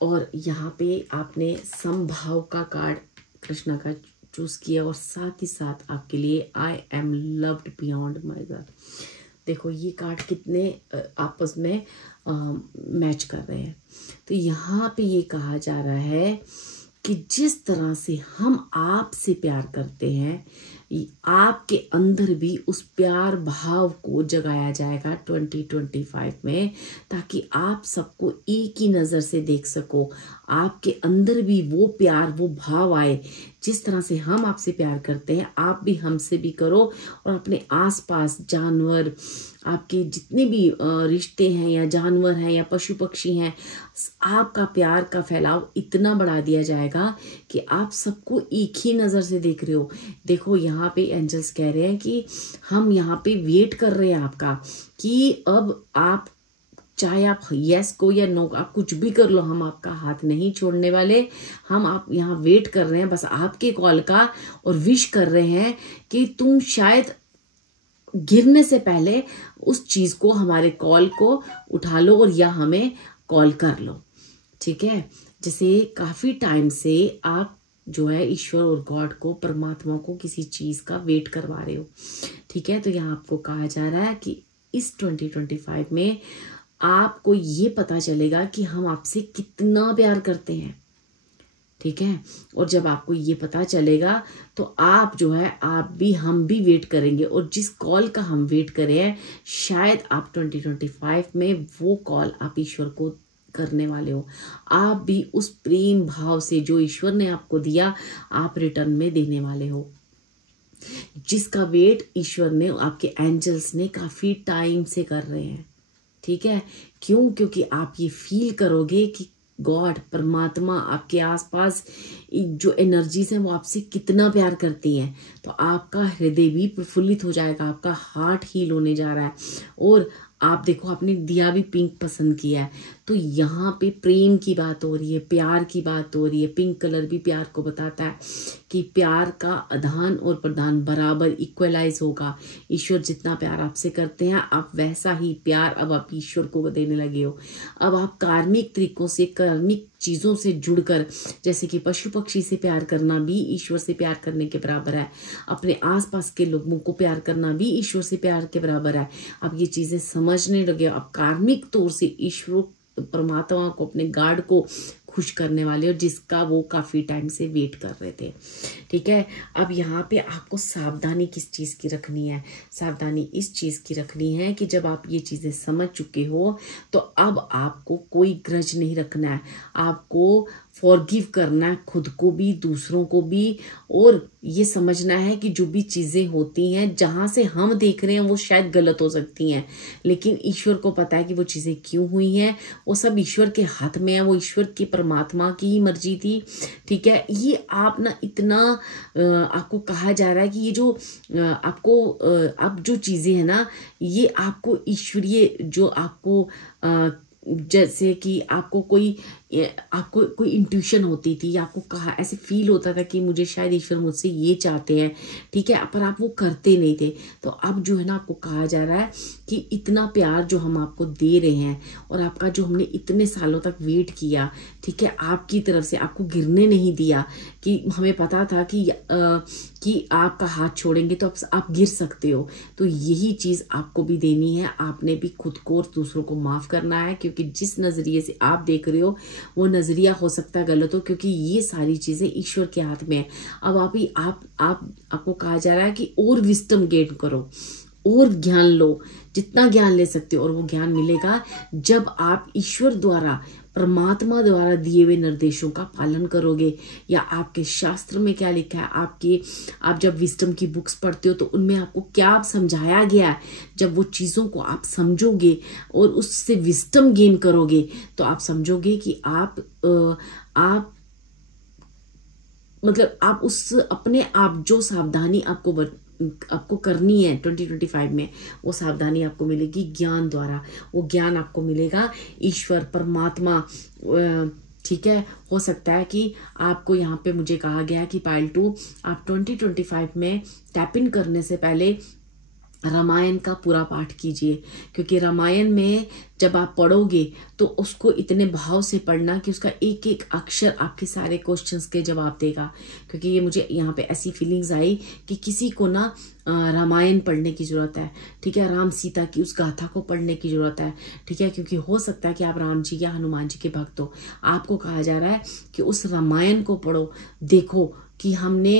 और यहाँ पे आपने समभाव का कार्ड कृष्णा का चूज किया और साथ ही साथ आपके लिए I am loved beyond measure. देखो ये कार्ड कितने आपस में मैच कर रहे हैं। तो यहाँ पे ये कहा जा रहा है कि जिस तरह से हम आपसे प्यार करते हैं, आपके अंदर भी उस प्यार भाव को जगाया जाएगा 2025 में, ताकि आप सबको एक ही नज़र से देख सको, आपके अंदर भी वो प्यार, वो भाव आए। जिस तरह से हम आपसे प्यार करते हैं, आप भी हमसे भी करो, और अपने आसपास जानवर, आपके जितने भी रिश्ते हैं या जानवर हैं या पशु पक्षी हैं, आपका प्यार का फैलाव इतना बढ़ा दिया जाएगा कि आप सबको एक ही नज़र से देख रहे हो। देखो यहाँ पे एंजल्स कह रहे हैं कि हम यहाँ पे वेट कर रहे हैं आपका, कि अब आप चाहे आप यस को या नो, आप कुछ भी कर लो, हम आपका हाथ नहीं छोड़ने वाले। हम आप यहाँ वेट कर रहे हैं बस आपके कॉल का, और विश कर रहे हैं कि तुम शायद गिरने से पहले उस चीज को, हमारे कॉल को उठा लो और या हमें कॉल कर लो। ठीक है, जैसे काफी टाइम से आप जो है ईश्वर और गॉड को, परमात्मा को किसी चीज का वेट करवा रहे हो। ठीक है, तो यहाँ आपको कहा जा रहा है कि इस 2025 में आपको ये पता चलेगा कि हम आपसे कितना प्यार करते हैं। ठीक है, और जब आपको ये पता चलेगा तो आप जो है, आप भी हम भी वेट करेंगे, और जिस कॉल का हम वेट कर रहे हैं, शायद आप 2025 में वो कॉल आप ईश्वर को करने वाले हो। आप भी उस प्रेम भाव से जो ईश्वर ने आपको दिया, आप रिटर्न में देने वाले हो, जिसका वेट ईश्वर ने, आपके एंजल्स ने काफी टाइम से कर रहे हैं। ठीक है, क्यों? क्योंकि आप ये फील करोगे कि गॉड, परमात्मा आपके आसपास जो एनर्जीज हैं वो आपसे कितना प्यार करती हैं। तो आपका हृदय भी प्रफुल्लित हो जाएगा, आपका हार्ट हील होने जा रहा है। और आप देखो, आपने दिया भी पिंक पसंद किया है, तो यहाँ पे प्रेम की बात हो रही है, प्यार की बात हो रही है। पिंक कलर भी प्यार को बताता है कि प्यार का आदान और प्रदान बराबर इक्वलाइज होगा। ईश्वर जितना प्यार आपसे करते हैं, आप वैसा ही प्यार अब आप ईश्वर को देने लगे हो। अब आप कार्मिक तरीकों से, कार्मिक चीजों से जुड़कर, जैसे कि पशु पक्षी से प्यार करना भी ईश्वर से प्यार करने के बराबर है। अपने आसपास के लोगों को प्यार करना भी ईश्वर से प्यार के बराबर है। आप ये चीजें समझने लगे, आप कार्मिक तौर से ईश्वर परमात्मा को, अपने गॉड को खुश करने वाले हो, जिसका वो काफी टाइम से वेट कर रहे थे। ठीक है, अब यहाँ पे आपको सावधानी किस चीज की रखनी है? सावधानी इस चीज की रखनी है कि जब आप ये चीजें समझ चुके हो, तो अब आपको कोई ग्रज नहीं रखना है, आपको फॉरगिव करना है, खुद को भी, दूसरों को भी। और ये समझना है कि जो भी चीजें होती हैं, जहां से हम देख रहे हैं वो शायद गलत हो सकती हैं, लेकिन ईश्वर को पता है कि वो चीजें क्यों हुई हैं। वो सब ईश्वर के हाथ में है, वो ईश्वर की, परमात्मा की ही मर्जी थी। ठीक है, ये आप ना इतना आपको कहा जा रहा है कि ये जो आपको अब जो चीजें है ना, ये आपको ईश्वरीय, जो आपको जैसे कि आपको कोई इंट्यूशन होती थी, आपको कहा, ऐसे फील होता था कि मुझे शायद ईश्वर मुझसे ये चाहते हैं। ठीक है, पर आप वो करते नहीं थे। तो अब जो है ना, आपको कहा जा रहा है कि इतना प्यार जो हम आपको दे रहे हैं, और आपका जो हमने इतने सालों तक वेट किया, ठीक है, आपकी तरफ से आपको गिरने नहीं दिया, कि हमें पता था कि आपका हाथ छोड़ेंगे तो आप गिर सकते हो। तो यही चीज आपको भी देनी है। आपने भी खुद को और दूसरों को माफ करना है, क्योंकि जिस नजरिए से आप देख रहे हो वो नजरिया हो सकता है गलत हो, क्योंकि ये सारी चीजें ईश्वर के हाथ में है। अब आपको कहा जा रहा है कि और विस्डम गेन करो, और ज्ञान लो, जितना ज्ञान ले सकते हो। और वो ज्ञान मिलेगा जब आप ईश्वर द्वारा, परमात्मा द्वारा दिए हुए निर्देशों का पालन करोगे। या आपके शास्त्र में क्या लिखा है, आप जब विस्डम की बुक्स पढ़ते हो तो उनमें आपको क्या समझाया गया है, जब वो चीजों को आप समझोगे और उससे विस्डम गेन करोगे, तो आप समझोगे कि आप मतलब आप उस अपने आप जो सावधानी आपको करनी है 2025 में, वो सावधानी आपको मिलेगी ज्ञान द्वारा। वो ज्ञान आपको मिलेगा ईश्वर, परमात्मा। ठीक है, हो सकता है कि आपको यहाँ पे मुझे कहा गया कि पाइल 2, आप 2025 में टैप इन करने से पहले रामायण का पूरा पाठ कीजिए, क्योंकि रामायण में जब आप पढ़ोगे तो उसको इतने भाव से पढ़ना कि उसका एक एक अक्षर आपके सारे क्वेश्चंस के जवाब देगा। क्योंकि ये मुझे यहाँ पे ऐसी फीलिंग्स आई कि किसी को ना रामायण पढ़ने की जरूरत है। ठीक है, राम सीता की उस गाथा को पढ़ने की जरूरत है। ठीक है, क्योंकि हो सकता है कि आप राम जी या हनुमान जी के भक्त हो। आपको कहा जा रहा है कि उस रामायण को पढ़ो, देखो कि हमने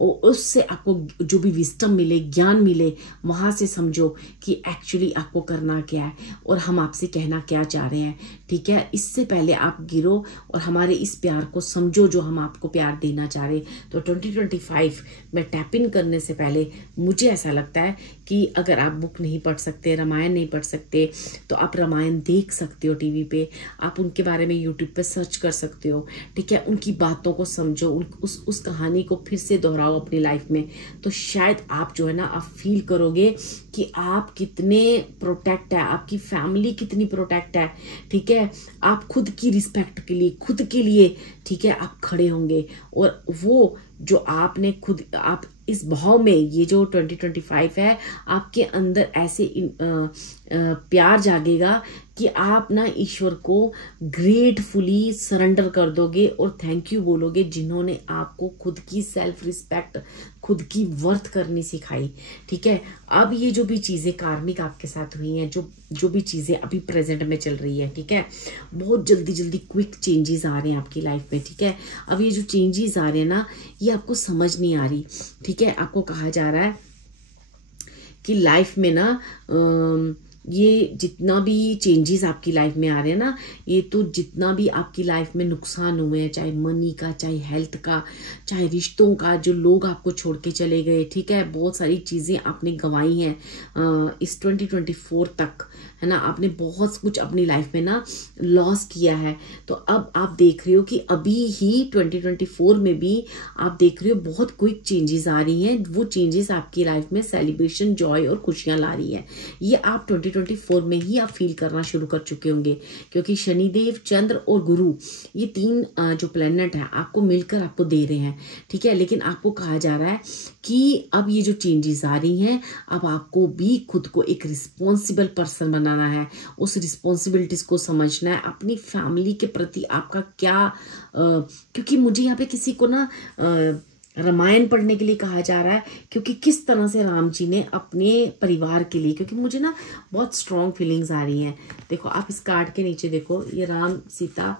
उससे आपको जो भी विस्डम मिले, ज्ञान मिले, वहाँ से समझो कि एक्चुअली आपको करना क्या है और हम आपसे कहना क्या चाह रहे हैं। ठीक है, इससे पहले आप गिरो और हमारे इस प्यार को समझो जो हम आपको प्यार देना चाह रहे। तो 2025 में टैप इन करने से पहले मुझे ऐसा लगता है कि अगर आप बुक नहीं पढ़ सकते, रामायण नहीं पढ़ सकते, तो आप रामायण देख सकते हो टीवी पे, आप उनके बारे में यूट्यूब पे सर्च कर सकते हो। ठीक है, उनकी बातों को समझो, उस कहानी को फिर से दोहराओ अपनी लाइफ में, तो शायद आप जो है ना, आप फील करोगे कि आप कितने प्रोटेक्ट है, आपकी फैमिली कितनी प्रोटेक्ट है। ठीक है, आप खुद की रिस्पेक्ट के लिए, खुद के लिए, ठीक है, आप खड़े होंगे। और वो जो आपने खुद, आप इस भाव में, ये जो 2025 है, आपके अंदर ऐसे प्यार जागेगा कि आप ना ईश्वर को ग्रेटफुली सरेंडर कर दोगे और थैंक यू बोलोगे, जिन्होंने आपको खुद की सेल्फ रिस्पेक्ट, खुद की वर्थ करनी सिखाई। ठीक है, अब ये जो भी चीज़ें कार्मिक आपके साथ हुई हैं, जो भी चीज़ें अभी प्रेजेंट में चल रही है, ठीक है, बहुत जल्दी जल्दी क्विक चेंजेस आ रहे हैं आपकी लाइफ में। ठीक है, अब ये जो चेंजेस आ रहे हैं ना, ये आपको समझ नहीं आ रही। ठीक है, आपको कहा जा रहा है कि लाइफ में ना ये जितना भी चेंजेस आपकी लाइफ में आ रहे हैं ना, ये तो जितना भी आपकी लाइफ में नुकसान हुए हैं, चाहे मनी का, चाहे हेल्थ का, चाहे रिश्तों का, जो लोग आपको छोड़ के चले गए, ठीक है, बहुत सारी चीज़ें आपने गंवाई हैं इस 2024 तक, है ना, आपने बहुत कुछ अपनी लाइफ में ना लॉस किया है। तो अब आप देख रहे हो कि अभी ही 2024 में भी आप देख रहे हो बहुत क्विक चेंजेस आ रही हैं। वो चेंजेस आपकी लाइफ में सेलिब्रेशन, जॉय और खुशियां ला रही है। ये आप 2024 में ही आप फील करना शुरू कर चुके होंगे, क्योंकि शनिदेव, चंद्र और गुरु, ये तीन जो प्लेनेट है आपको मिलकर आपको दे रहे हैं। ठीक है, लेकिन आपको कहा जा रहा है कि अब ये जो चेंजेस आ रही हैं, अब आपको भी खुद को एक रिस्पॉन्सिबल पर्सन बनाना है, उस रिस्पॉन्सिबिलिटीज को समझना है, अपनी फैमिली के प्रति आपका क्या क्योंकि मुझे यहाँ पे किसी को ना रामायण पढ़ने के लिए कहा जा रहा है, क्योंकि किस तरह से राम जी ने अपने परिवार के लिए, क्योंकि मुझे ना बहुत स्ट्रॉन्ग फीलिंग्स आ रही हैं। देखो आप इस कार्ड के नीचे देखो, ये राम, सीता,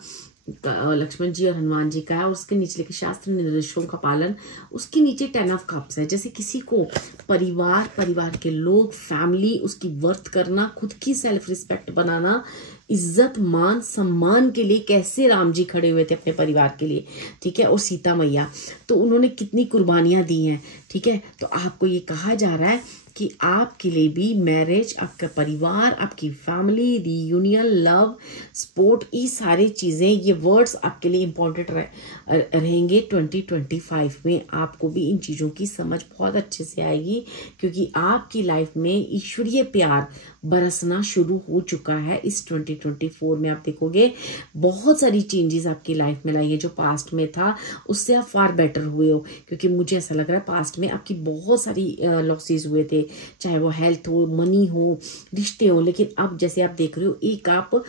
लक्ष्मण जी और हनुमान जी का है, और उसके नीचे लिखे शास्त्र निर्देशों का पालन, उसके नीचे 10 ऑफ कप्स है। जैसे किसी को परिवार के लोग, फैमिली, उसकी वर्थ करना, खुद की सेल्फ रिस्पेक्ट बनाना, इज्जत, मान, सम्मान के लिए कैसे राम जी खड़े हुए थे अपने परिवार के लिए। ठीक है, और सीता मैया, तो उन्होंने कितनी कुर्बानियां दी हैं। ठीक है, तो आपको ये कहा जा रहा है कि आपके लिए भी मैरिज, आपका परिवार, आपकी फैमिली, रियूनियन, लव, स्पोर्ट, ये सारी चीज़ें, ये वर्ड्स आपके लिए इम्पोर्टेंट रहेंगे 2025 में। आपको भी इन चीज़ों की समझ बहुत अच्छे से आएगी, क्योंकि आपकी लाइफ में ईश्वरीय प्यार बरसना शुरू हो चुका है। इस 2024 में आप देखोगे बहुत सारी चेंजेस आपकी लाइफ में लाई है। जो पास्ट में था उससे आप फार बेटर हुए हो, क्योंकि मुझे ऐसा लग रहा है पास्ट में आपकी बहुत सारी लॉसेस हुए थे, चाहे वो हेल्थ हो, मनी हो, रिश्ते हो, लेकिन अब जैसे आप देख रहे हो आप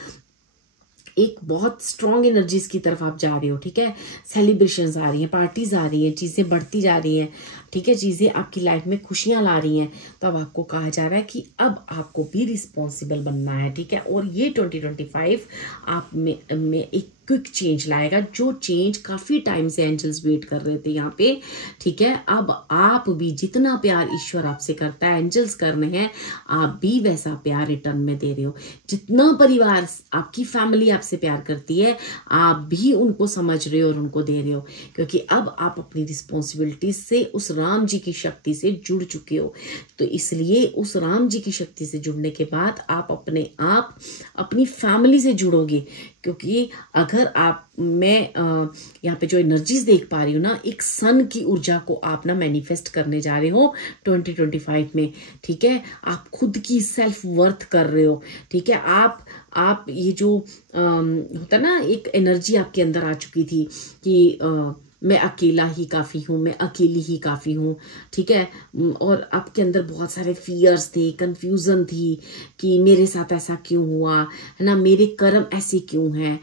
एक बहुत स्ट्रॉन्ग एनर्जीज की तरफ आप जा रहे हो। ठीक है, सेलिब्रेशंस आ रही हैं, पार्टीज आ रही हैं, चीज़ें बढ़ती जा रही हैं। ठीक है, चीज़ें आपकी लाइफ में खुशियां ला रही हैं। तो अब आपको कहा जा रहा है कि अब आपको भी रिस्पॉन्सिबल बनना है। ठीक है, और ये 2025 आप में एक क्विक चेंज लाएगा, जो चेंज काफ़ी टाइम से एंजल्स वेट कर रहे थे यहाँ पे। ठीक है, अब आप भी जितना प्यार ईश्वर आपसे करता है, एंजल्स कर रहे हैं, आप भी वैसा प्यार रिटर्न में दे रहे हो। जितना परिवार, आपकी फैमिली आपसे प्यार करती है, आप भी उनको समझ रहे हो और उनको दे रहे हो, क्योंकि अब आप अपनी रिस्पॉन्सिबिलिटी से उस राम जी की शक्ति से जुड़ चुके हो। तो इसलिए उस राम जी की शक्ति से जुड़ने के बाद आप अपने आप अपनी फैमिली से जुड़ोगे, क्योंकि अगर मैं यहाँ पे जो एनर्जीज देख पा रही हूँ ना, एक सन की ऊर्जा को आप ना मैनिफेस्ट करने जा रहे हो 2025 में। ठीक है, आप खुद की सेल्फ वर्थ कर रहे हो। ठीक है, आप ये जो होता ना, एक एनर्जी आपके अंदर आ चुकी थी कि मैं अकेला ही काफ़ी हूँ, मैं अकेली ही काफ़ी हूँ। ठीक है, और आपके अंदर बहुत सारे फियर्स थे, कंफ्यूजन थी कि मेरे साथ ऐसा क्यों हुआ, है ना, मेरे कर्म ऐसे क्यों हैं,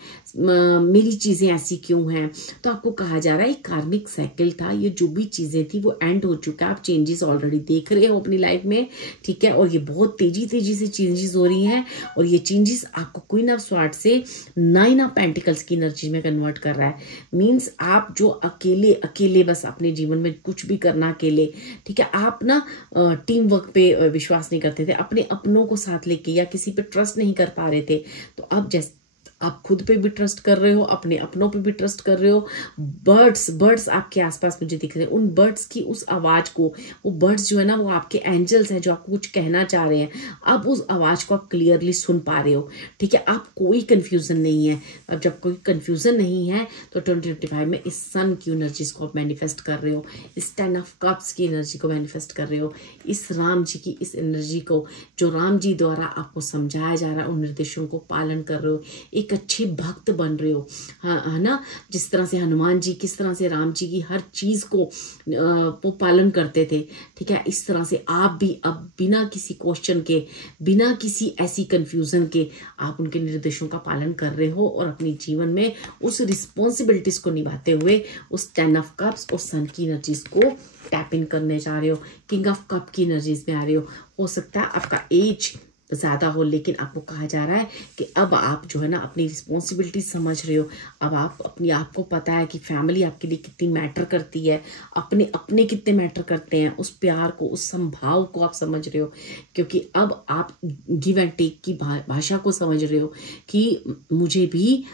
मेरी चीज़ें ऐसी क्यों हैं। तो आपको कहा जा रहा है, एक कार्मिक साइकिल था, ये जो भी चीज़ें थी वो एंड हो चुका है। आप चेंजेस ऑलरेडी देख रहे हो अपनी लाइफ में। ठीक है, और ये बहुत तेजी से चेंजेस हो रही हैं, और ये चेंजेस आपको क्वीन ऑफ स्वार्ड्स से 9 ऑफ पेंटिकल्स की एनर्जी में कन्वर्ट कर रहा है। मीन्स आप जो अकेले अकेले बस अपने जीवन में कुछ भी करना अकेले, ठीक है। आप ना टीम वर्क पे विश्वास नहीं करते थे, अपने अपनों को साथ लेके या किसी पे ट्रस्ट नहीं कर पा रहे थे। तो अब जैसे आप खुद पे भी ट्रस्ट कर रहे हो, अपने अपनों पे भी ट्रस्ट कर रहे हो। बर्ड्स आपके आसपास मुझे दिख रहे हैं। उन बर्ड्स की उस आवाज को, वो बर्ड्स जो है ना वो आपके एंजल्स हैं जो आपको कुछ कहना चाह रहे हैं। अब उस आवाज को आप क्लियरली सुन पा रहे हो, ठीक है। आप कोई कंफ्यूजन नहीं है। अब जब कोई कंफ्यूजन नहीं है तो 2025 में इस सन की एनर्जीज को आप मैनिफेस्ट कर रहे हो, इस 10 ऑफ कप्स की एनर्जी को मैनिफेस्ट कर रहे हो, इस राम जी की इस एनर्जी को जो राम जी द्वारा आपको समझाया जा रहा है उन निर्देशों को पालन कर रहे हो। एक अच्छे भक्त बन रहे हो, हाँ है ना। जिस तरह से हनुमान जी किस तरह से राम जी की हर चीज को वो पालन करते थे, ठीक है, इस तरह से आप भी अब बिना किसी क्वेश्चन के, बिना किसी ऐसी कंफ्यूजन के आप उनके निर्देशों का पालन कर रहे हो और अपने जीवन में उस रिस्पॉन्सिबिलिटीज को निभाते हुए उस 10 ऑफ कप्स और सन की एनर्जीज को टैप इन करने जा रहे हो। किंग ऑफ कप की एनर्जीज में आ रहे हो सकता है आपका एज ज़्यादा हो, लेकिन आपको कहा जा रहा है कि अब आप जो है ना अपनी रिस्पॉन्सिबिलिटी समझ रहे हो। अब आप अपनी आपको पता है कि फैमिली आपके लिए कितनी मैटर करती है, अपने अपने कितने मैटर करते हैं। उस प्यार को, उस संभाव को आप समझ रहे हो, क्योंकि अब आप गिव एंड टेक की भाषा को समझ रहे हो कि मुझे भी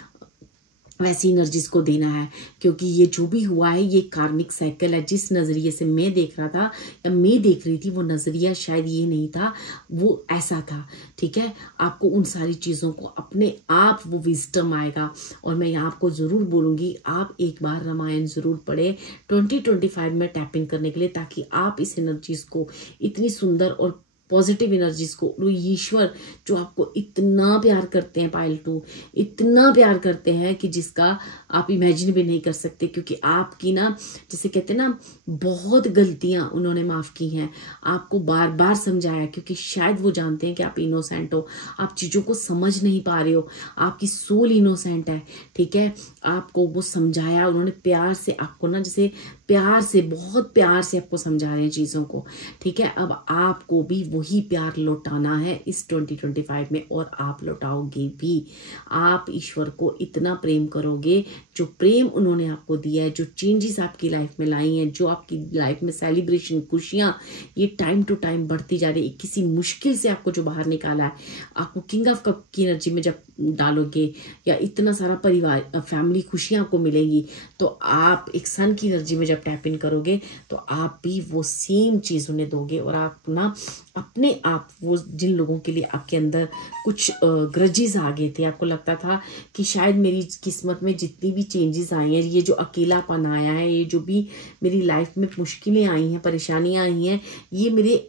वैसी एनर्जीज को देना है, क्योंकि ये जो भी हुआ है ये कार्मिक साइकिल है। जिस नज़रिए से मैं देख रहा था या मैं देख रही थी वो नज़रिया शायद ये नहीं था, वो ऐसा था, ठीक है। आपको उन सारी चीज़ों को अपने आप वो विजडम आएगा। और मैं यहाँ आपको ज़रूर बोलूँगी आप एक बार रामायण ज़रूर पढ़े 2025 में टैपिंग करने के लिए, ताकि आप इस एनर्जीज को, इतनी सुंदर और पॉजिटिव एनर्जीज को, ईश्वर जो आपको इतना प्यार करते हैं, पायल 2 इतना प्यार करते हैं कि जिसका आप इमेजिन भी नहीं कर सकते। क्योंकि आपकी ना, जैसे कहते हैं ना, बहुत गलतियां उन्होंने माफ की हैं, आपको बार बार समझाया, क्योंकि शायद वो जानते हैं कि आप इनोसेंट हो, आप चीजों को समझ नहीं पा रहे हो, आपकी सोल इनोसेंट है, ठीक है। आपको वो समझाया उन्होंने प्यार से, आपको ना जैसे प्यार से, बहुत प्यार से आपको समझा रहे हैं चीजों को, ठीक है। अब आपको भी वही प्यार लौटाना है इस 2025 में, और आप लौटाओगे भी। आप ईश्वर को इतना प्रेम करोगे, जो प्रेम उन्होंने आपको दिया है, जो चेंजेस आपकी लाइफ में लाई हैं, जो आपकी लाइफ में सेलिब्रेशन, खुशियां ये टाइम टू टाइम बढ़ती जा रही है। किसी मुश्किल से आपको जो बाहर निकाला है, आपको किंग ऑफ कप की एनर्जी में जब डालोगे, या इतना सारा परिवार, फैमिली खुशियां आपको मिलेंगी, तो आप एक सन की एनर्जी में जब टैप इन करोगे तो आप भी वो सेम चीज उन्हें दोगे। और आप ना अपने आप, वो जिन लोगों के लिए आपके अंदर कुछ ग्रजेस आ गए थे, आपको लगता था कि शायद मेरी किस्मत में जितनी भी चेंजेस आई हैं, ये जो अकेलापन आया है, ये जो भी मेरी लाइफ में मुश्किलें आई हैं, परेशानियां आई हैं, ये मेरे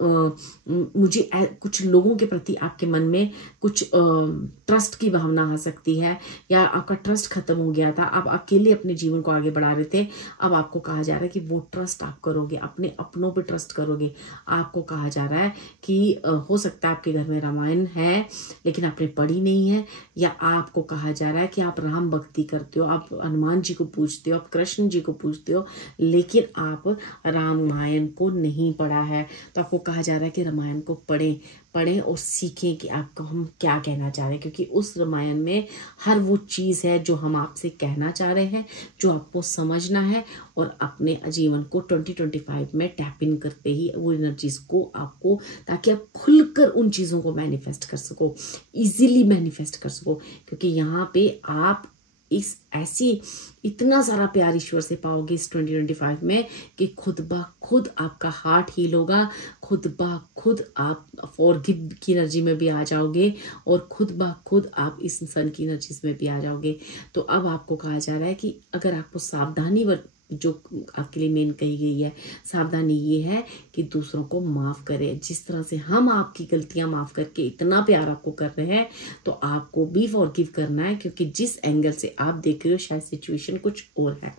मुझे कुछ लोगों के प्रति आपके मन में कुछ ट्रस्ट की भावना आ सकती है, या आपका ट्रस्ट खत्म हो गया था, आप अकेले अपने जीवन को आगे बढ़ा रहे थे। अब आपको कहा जा रहा है कि वो ट्रस्ट आप करोगे, अपने अपनों पे ट्रस्ट करोगे। आपको कहा जा रहा है कि हो सकता है आपके घर में रामायण है लेकिन आपने पढ़ी नहीं है, या आपको कहा जा रहा है कि आप राम भक्ति करते हो, आप हनुमान जी को पूजते हो, आप कृष्ण जी को पूजते हो, लेकिन आप रामायण को नहीं पढ़ा है। तो आपको कहा जा रहा है कि रामायण को पढ़ें और सीखें कि आपको हम क्या कहना चाह रहे हैं, क्योंकि उस रामायण में हर वो चीज़ है जो हम आपसे कहना चाह रहे हैं, जो आपको समझना है। और अपने जीवन को 2025 में टैप इन करते ही वो एनर्जीज को आपको, ताकि आप खुलकर उन चीज़ों को मैनिफेस्ट कर सको, इजीली मैनिफेस्ट कर सको, क्योंकि यहाँ पे आप इस ऐसी इतना सारा प्यार ईश्वर से पाओगे इस 2025 में कि खुद ब खुद आपका हार्ट हील होगा, खुद ब खुद आप फॉरगिव की एनर्जी में भी आ जाओगे, और खुद ब खुद आप इस सन की एनर्जीज में भी आ जाओगे। तो अब आपको कहा जा रहा है कि अगर आपको सावधानी जो आपके लिए मेन कही गई है, सावधानी ये है कि दूसरों को माफ करें। जिस तरह से हम आपकी गलतियां माफ करके इतना प्यार आपको कर रहे हैं, तो आपको भी फॉरगिव करना है, क्योंकि जिस एंगल से आप देख रहे हो शायद सिचुएशन कुछ और है,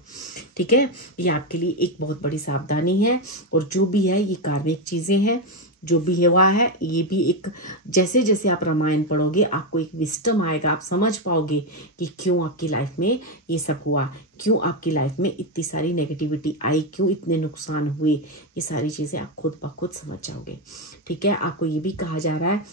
ठीक है। ये आपके लिए एक बहुत बड़ी सावधानी है। और जो भी है ये कार्मिक चीजें हैं, जो भी हुआ है ये भी एक, जैसे जैसे आप रामायण पढ़ोगे आपको एक विस्डम आएगा, आप समझ पाओगे कि क्यों आपकी लाइफ में ये सब हुआ, क्यों आपकी लाइफ में इतनी सारी नेगेटिविटी आई, क्यों इतने नुकसान हुए, ये सारी चीजें आप खुद ब खुद समझ जाओगे, ठीक है। आपको ये भी कहा जा रहा है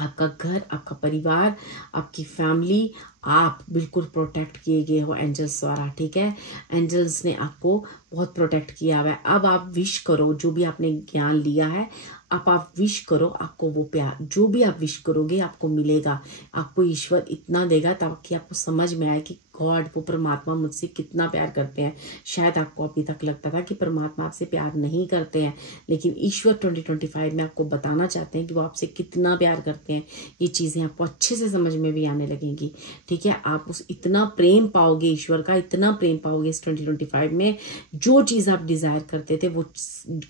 आपका घर, आपका परिवार, आपकी फैमिली, आप बिल्कुल प्रोटेक्ट किए गए हो एंजल्स द्वारा। ठीक है, एंजल्स ने आपको बहुत प्रोटेक्ट किया हुआ है। अब आप विश करो, जो भी आपने ज्ञान लिया है, अब आप विश करो, आपको वो प्यार, जो भी आप विश करोगे आपको मिलेगा। आपको ईश्वर इतना देगा ताकि आपको समझ में आए कि गॉड, वो परमात्मा मुझसे कितना प्यार करते हैं। शायद आपको अभी तक लगता था कि परमात्मा आपसे प्यार नहीं करते हैं, लेकिन ईश्वर 2025 में आपको बताना चाहते हैं कि वो आपसे कितना प्यार करते हैं। ये चीजें आपको अच्छे से समझ में भी आने लगेंगी। ठीक है, आप उस इतना प्रेम पाओगे, ईश्वर का इतना प्रेम पाओगे इस 2025 में। जो चीज आप डिजायर करते थे वो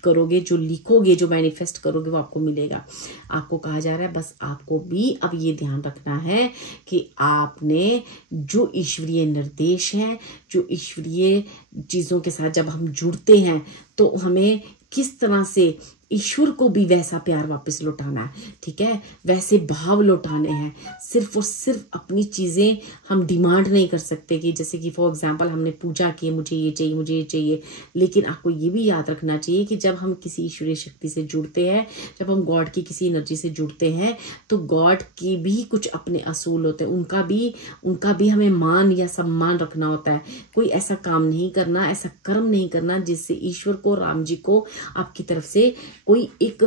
करोगे, जो लिखोगे, जो मैनिफेस्ट करोगे, वो आपको मिलेगा। आपको कहा जा रहा है बस आपको भी अब ये ध्यान रखना है कि आपने जो ईश्वरीय निर्देश है, जो ईश्वरीय चीजों के साथ जब हम जुड़ते हैं तो हमें किस तरह से ईश्वर को भी वैसा प्यार वापस लौटाना है। ठीक है, वैसे भाव लौटाने हैं। सिर्फ और सिर्फ अपनी चीजें हम डिमांड नहीं कर सकते कि जैसे कि फॉर एग्जांपल हमने पूजा की, मुझे ये चाहिए, मुझे ये चाहिए। लेकिन आपको ये भी याद रखना चाहिए कि जब हम किसी ईश्वरीय शक्ति से जुड़ते हैं, जब हम गॉड की किसी एनर्जी से जुड़ते हैं, तो गॉड की भी कुछ अपने असूल होते हैं। उनका भी हमें मान या सम्मान रखना होता है। कोई ऐसा काम नहीं करना, ऐसा कर्म नहीं करना जिससे ईश्वर को, राम जी को आपकी तरफ से कोई एक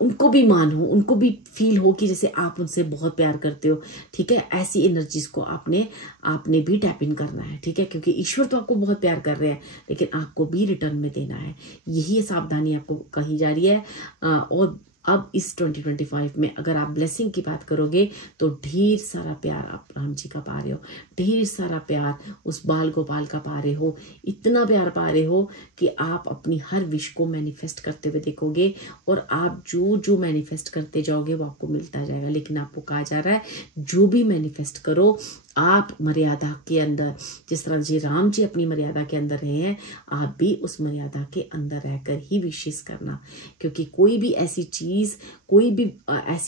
उनको भी मान हो, उनको भी फील हो कि जैसे आप उनसे बहुत प्यार करते हो। ठीक है, ऐसी एनर्जीज को आपने भी टैप इन करना है। ठीक है, क्योंकि ईश्वर तो आपको बहुत प्यार कर रहे हैं, लेकिन आपको भी रिटर्न में देना है। यही सावधानी आपको कही जा रही है। और अब इस 2025 में अगर आप ब्लेसिंग की बात करोगे तो ढेर सारा प्यार आप राम जी का पा रहे हो, ढेर सारा प्यार उस बाल गोपाल का पा रहे हो। इतना प्यार पा रहे हो कि आप अपनी हर विश को मैनिफेस्ट करते हुए देखोगे, और आप जो जो मैनिफेस्ट करते जाओगे वो आपको मिलता जाएगा। लेकिन आपको कहा जा रहा है जो भी मैनिफेस्ट करो आप मर्यादा के अंदर, जिस तरह जी राम जी अपनी मर्यादा के अंदर रहे हैं, आप भी उस मर्यादा के अंदर रहकर ही विशेष करना। क्योंकि कोई भी ऐसी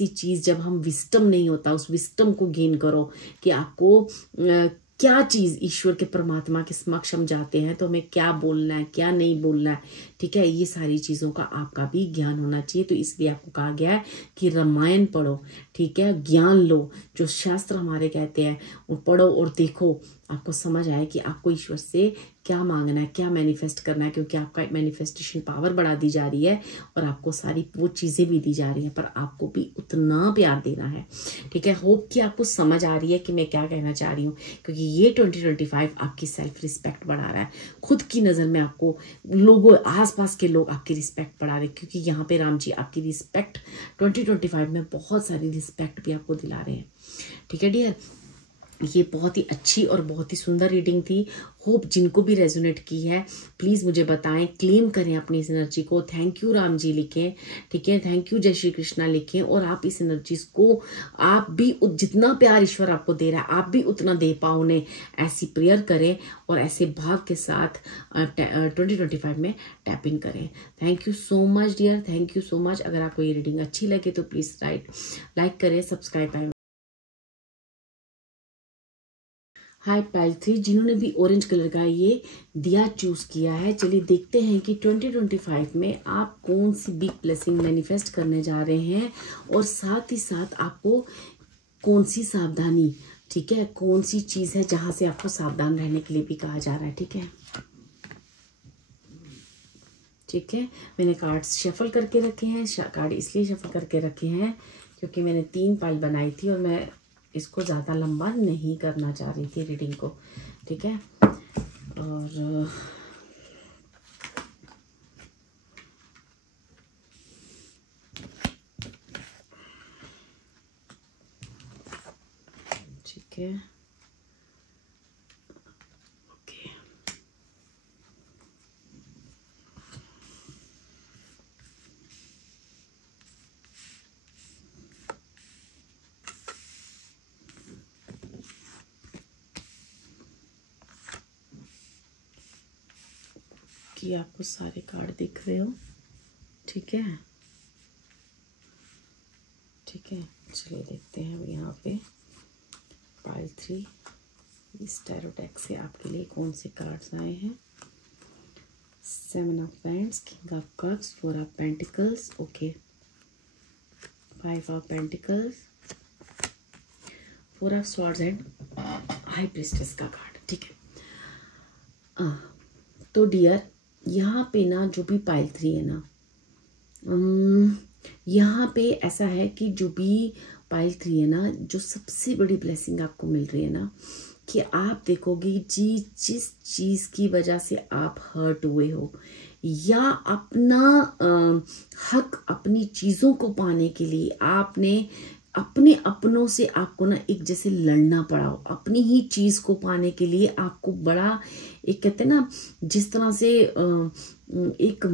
चीज जब हम विस्टम नहीं होता, उस विस्टम को गेन करो कि आपको क्या चीज ईश्वर के, परमात्मा के समक्ष हम जाते हैं तो हमें क्या बोलना है, क्या नहीं बोलना है। ठीक है, ये सारी चीजों का आपका भी ज्ञान होना चाहिए। तो इसलिए आपको कहा गया है कि रामायण पढ़ो। ठीक है, ज्ञान लो, जो शास्त्र हमारे कहते हैं वो पढ़ो और देखो, आपको समझ आए कि आपको ईश्वर से क्या मांगना है, क्या मैनिफेस्ट करना है। क्योंकि आपका मैनिफेस्टेशन पावर बढ़ा दी जा रही है और आपको सारी वो चीजें भी दी जा रही है, पर आपको भी उतना प्यार देना है। ठीक है, होप कि आपको समझ आ रही है कि मैं क्या कहना चाह रही हूँ। क्योंकि ये 2025 आपकी सेल्फ रिस्पेक्ट बढ़ा रहा है। खुद की नजर में आपको लोगों, आसपास के लोग आपकी रिस्पेक्ट बढ़ा रहे हैं, क्योंकि यहाँ पे राम जी आपकी रिस्पेक्ट 2025 में बहुत सारी रिस्पेक्ट भी आपको दिला रहे हैं। ठीक है डियर, ये बहुत ही अच्छी और बहुत ही सुंदर रीडिंग थी। होप जिनको भी रेजोनेट की है प्लीज मुझे बताएं, क्लेम करें अपनी इस एनर्जी को। थैंक यू राम जी लिखें। ठीक है, थैंक यू जय श्री कृष्णा लिखें। और आप इस एनर्जीज को, आप भी जितना प्यार ईश्वर आपको दे रहा है आप भी उतना दे पाओ उन्हें। ऐसी प्रेयर करें और ऐसे भाव के साथ 2025 में टैप इन करें। Thank you so much dear, thank you so much. अगर आपको ये रीडिंग अच्छी लगे तो प्लीज लाइक करें, सब्सक्राइब करें। हाय पाइल 3, जिन्होंने भी ऑरेंज कलर का ये दिया चूज किया है, चलिए देखते हैं कि 2025 में आप कौन सी बिग ब्लेसिंग मैनिफेस्ट करने जा रहे हैं, और साथ ही साथ आपको कौन सी सावधानी, ठीक है, कौन सी चीज है जहां से आपको सावधान रहने के लिए भी कहा जा रहा है। ठीक है, ठीक है, मैंने कार्ड्स शफल करके रखे हैं। कार्ड इसलिए शफल करके रखे हैं क्योंकि मैंने 3 पाइल बनाई थी और मैं इसको ज़्यादा लंबा नहीं करना चाह रही थी रीडिंग को। ठीक है, और ठीक है, ओके, कि आपको सारे कार्ड दिख रहे हो। ठीक है, ठीक है, चलिए देखते हैं अब यहाँ पे पाइल 3 इस टैरो डेक से आपके लिए कौन से कार्ड्स आए हैं। 7 of wands, king of cups, 4 of pentacles, okay, 5 of pentacles, 4 of swords and high priestess का कार्ड। ठीक है, तो डियर यहाँ पे ना जो भी पाइल 3 है ना, यहाँ पे ऐसा है कि जो भी पाइल 3 है ना, जो सबसे बड़ी ब्लेसिंग आपको मिल रही है ना, कि आप देखोगे जिस चीज़ की वजह से आप हर्ट हुए हो या अपना हक, अपनी चीज़ों को पाने के लिए आपने अपने अपनों से आपको ना एक जैसे लड़ना पड़ा हो, अपनी ही चीज़ को पाने के लिए आपको बड़ा, एक कहते हैं ना जिस तरह से एक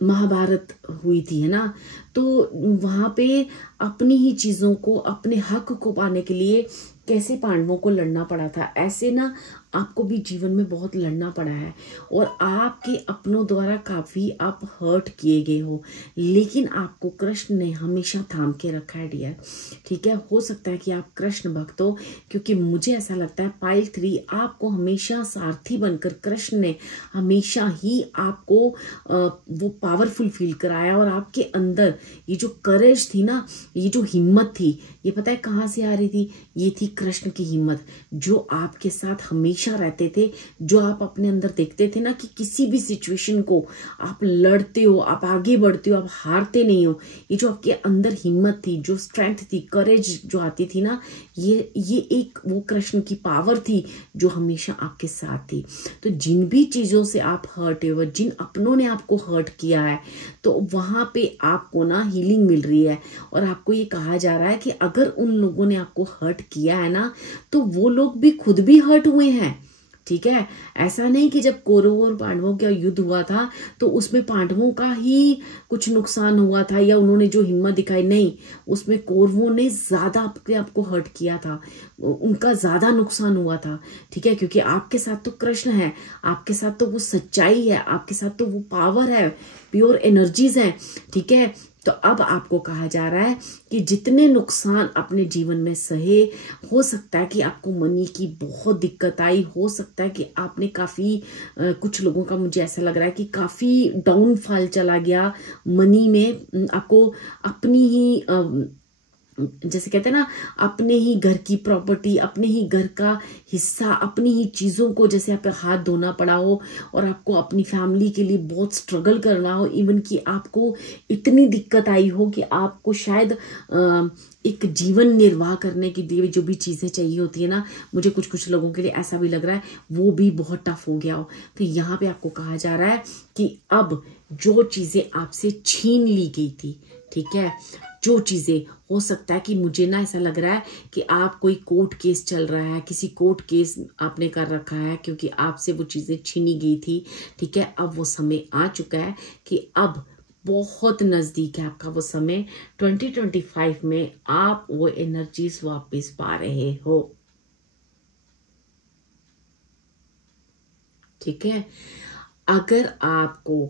महाभारत हुई थी, है ना, तो वहाँ पे अपनी ही चीज़ों को, अपने हक को पाने के लिए कैसे पांडवों को लड़ना पड़ा था, ऐसे ना आपको भी जीवन में बहुत लड़ना पड़ा है और आपके अपनों द्वारा काफ़ी आप हर्ट किए गए हो, लेकिन आपको कृष्ण ने हमेशा थाम के रखा है डियर। ठीक है, हो सकता है कि आप कृष्ण भक्त हो, क्योंकि मुझे ऐसा लगता है पाइल 3 आपको हमेशा सारथी बनकर कृष्ण ने हमेशा ही आपको वो पावरफुल फील कराया और आपके अंदर ये जो करेज थी ना, ये जो हिम्मत थी, ये पता है कहाँ से आ रही थी? ये थी कृष्ण की हिम्मत, जो आपके साथ हमेशा रहते थे, जो आप अपने अंदर देखते थे ना कि किसी भी सिचुएशन को आप लड़ते हो, आप आगे बढ़ते हो, आप हारते नहीं हो। ये जो आपके अंदर हिम्मत थी, जो स्ट्रेंथ थी, करेज जो आती थी ना, ये एक वो कृष्ण की पावर थी जो हमेशा आपके साथ थी। तो जिन भी चीजों से आप हर्ट हो, जिन अपनों ने आपको हर्ट किया है, तो वहां पे आपको ना हीलिंग मिल रही है और आपको ये कहा जा रहा है कि अगर उन लोगों ने आपको हर्ट किया है ना, तो वो लोग भी खुद भी हर्ट हुए हैं। ठीक है, ऐसा नहीं कि जब कौरवों और पांडवों का युद्ध हुआ था तो उसमें पांडवों का ही कुछ नुकसान हुआ था या उन्होंने जो हिम्मत दिखाई, नहीं, उसमें कौरवों ने ज्यादा आपको हर्ट किया था, उनका ज्यादा नुकसान हुआ था। ठीक है, क्योंकि आपके साथ तो कृष्ण है, आपके साथ तो वो सच्चाई है, आपके साथ तो वो पावर है, प्योर एनर्जीज है। ठीक है, तो अब आपको कहा जा रहा है कि जितने नुकसान अपने जीवन में सहे, हो सकता है कि आपको मनी की बहुत दिक्कत आई, हो सकता है कि आपने काफ़ी कुछ लोगों का मुझे ऐसा लग रहा है कि काफ़ी डाउनफॉल चला गया मनी में, आपको अपनी ही जैसे कहते हैं ना, अपने ही घर की प्रॉपर्टी, अपने ही घर का हिस्सा, अपनी ही चीज़ों को जैसे आप हाथ धोना पड़ा हो और आपको अपनी फैमिली के लिए बहुत स्ट्रगल करना हो, इवन कि आपको इतनी दिक्कत आई हो कि आपको शायद एक जीवन निर्वाह करने के लिए जो भी चीज़ें चाहिए होती है ना, मुझे कुछ लोगों के लिए ऐसा भी लग रहा है वो भी बहुत टफ हो गया हो। तो यहाँ पे आपको कहा जा रहा है कि अब जो चीज़ें आपसे छीन ली गई थी, ठीक है, जो चीज़ें, हो सकता है कि मुझे ना ऐसा लग रहा है कि आप कोई कोर्ट केस चल रहा है, किसी कोर्ट केस आपने कर रखा है क्योंकि आपसे वो चीज़ें छीनी गई थी। ठीक है, अब वो समय आ चुका है कि अब बहुत नज़दीक है आपका वो समय, 2025 में आप वो एनर्जीज वापस पा रहे हो। ठीक है, अगर आपको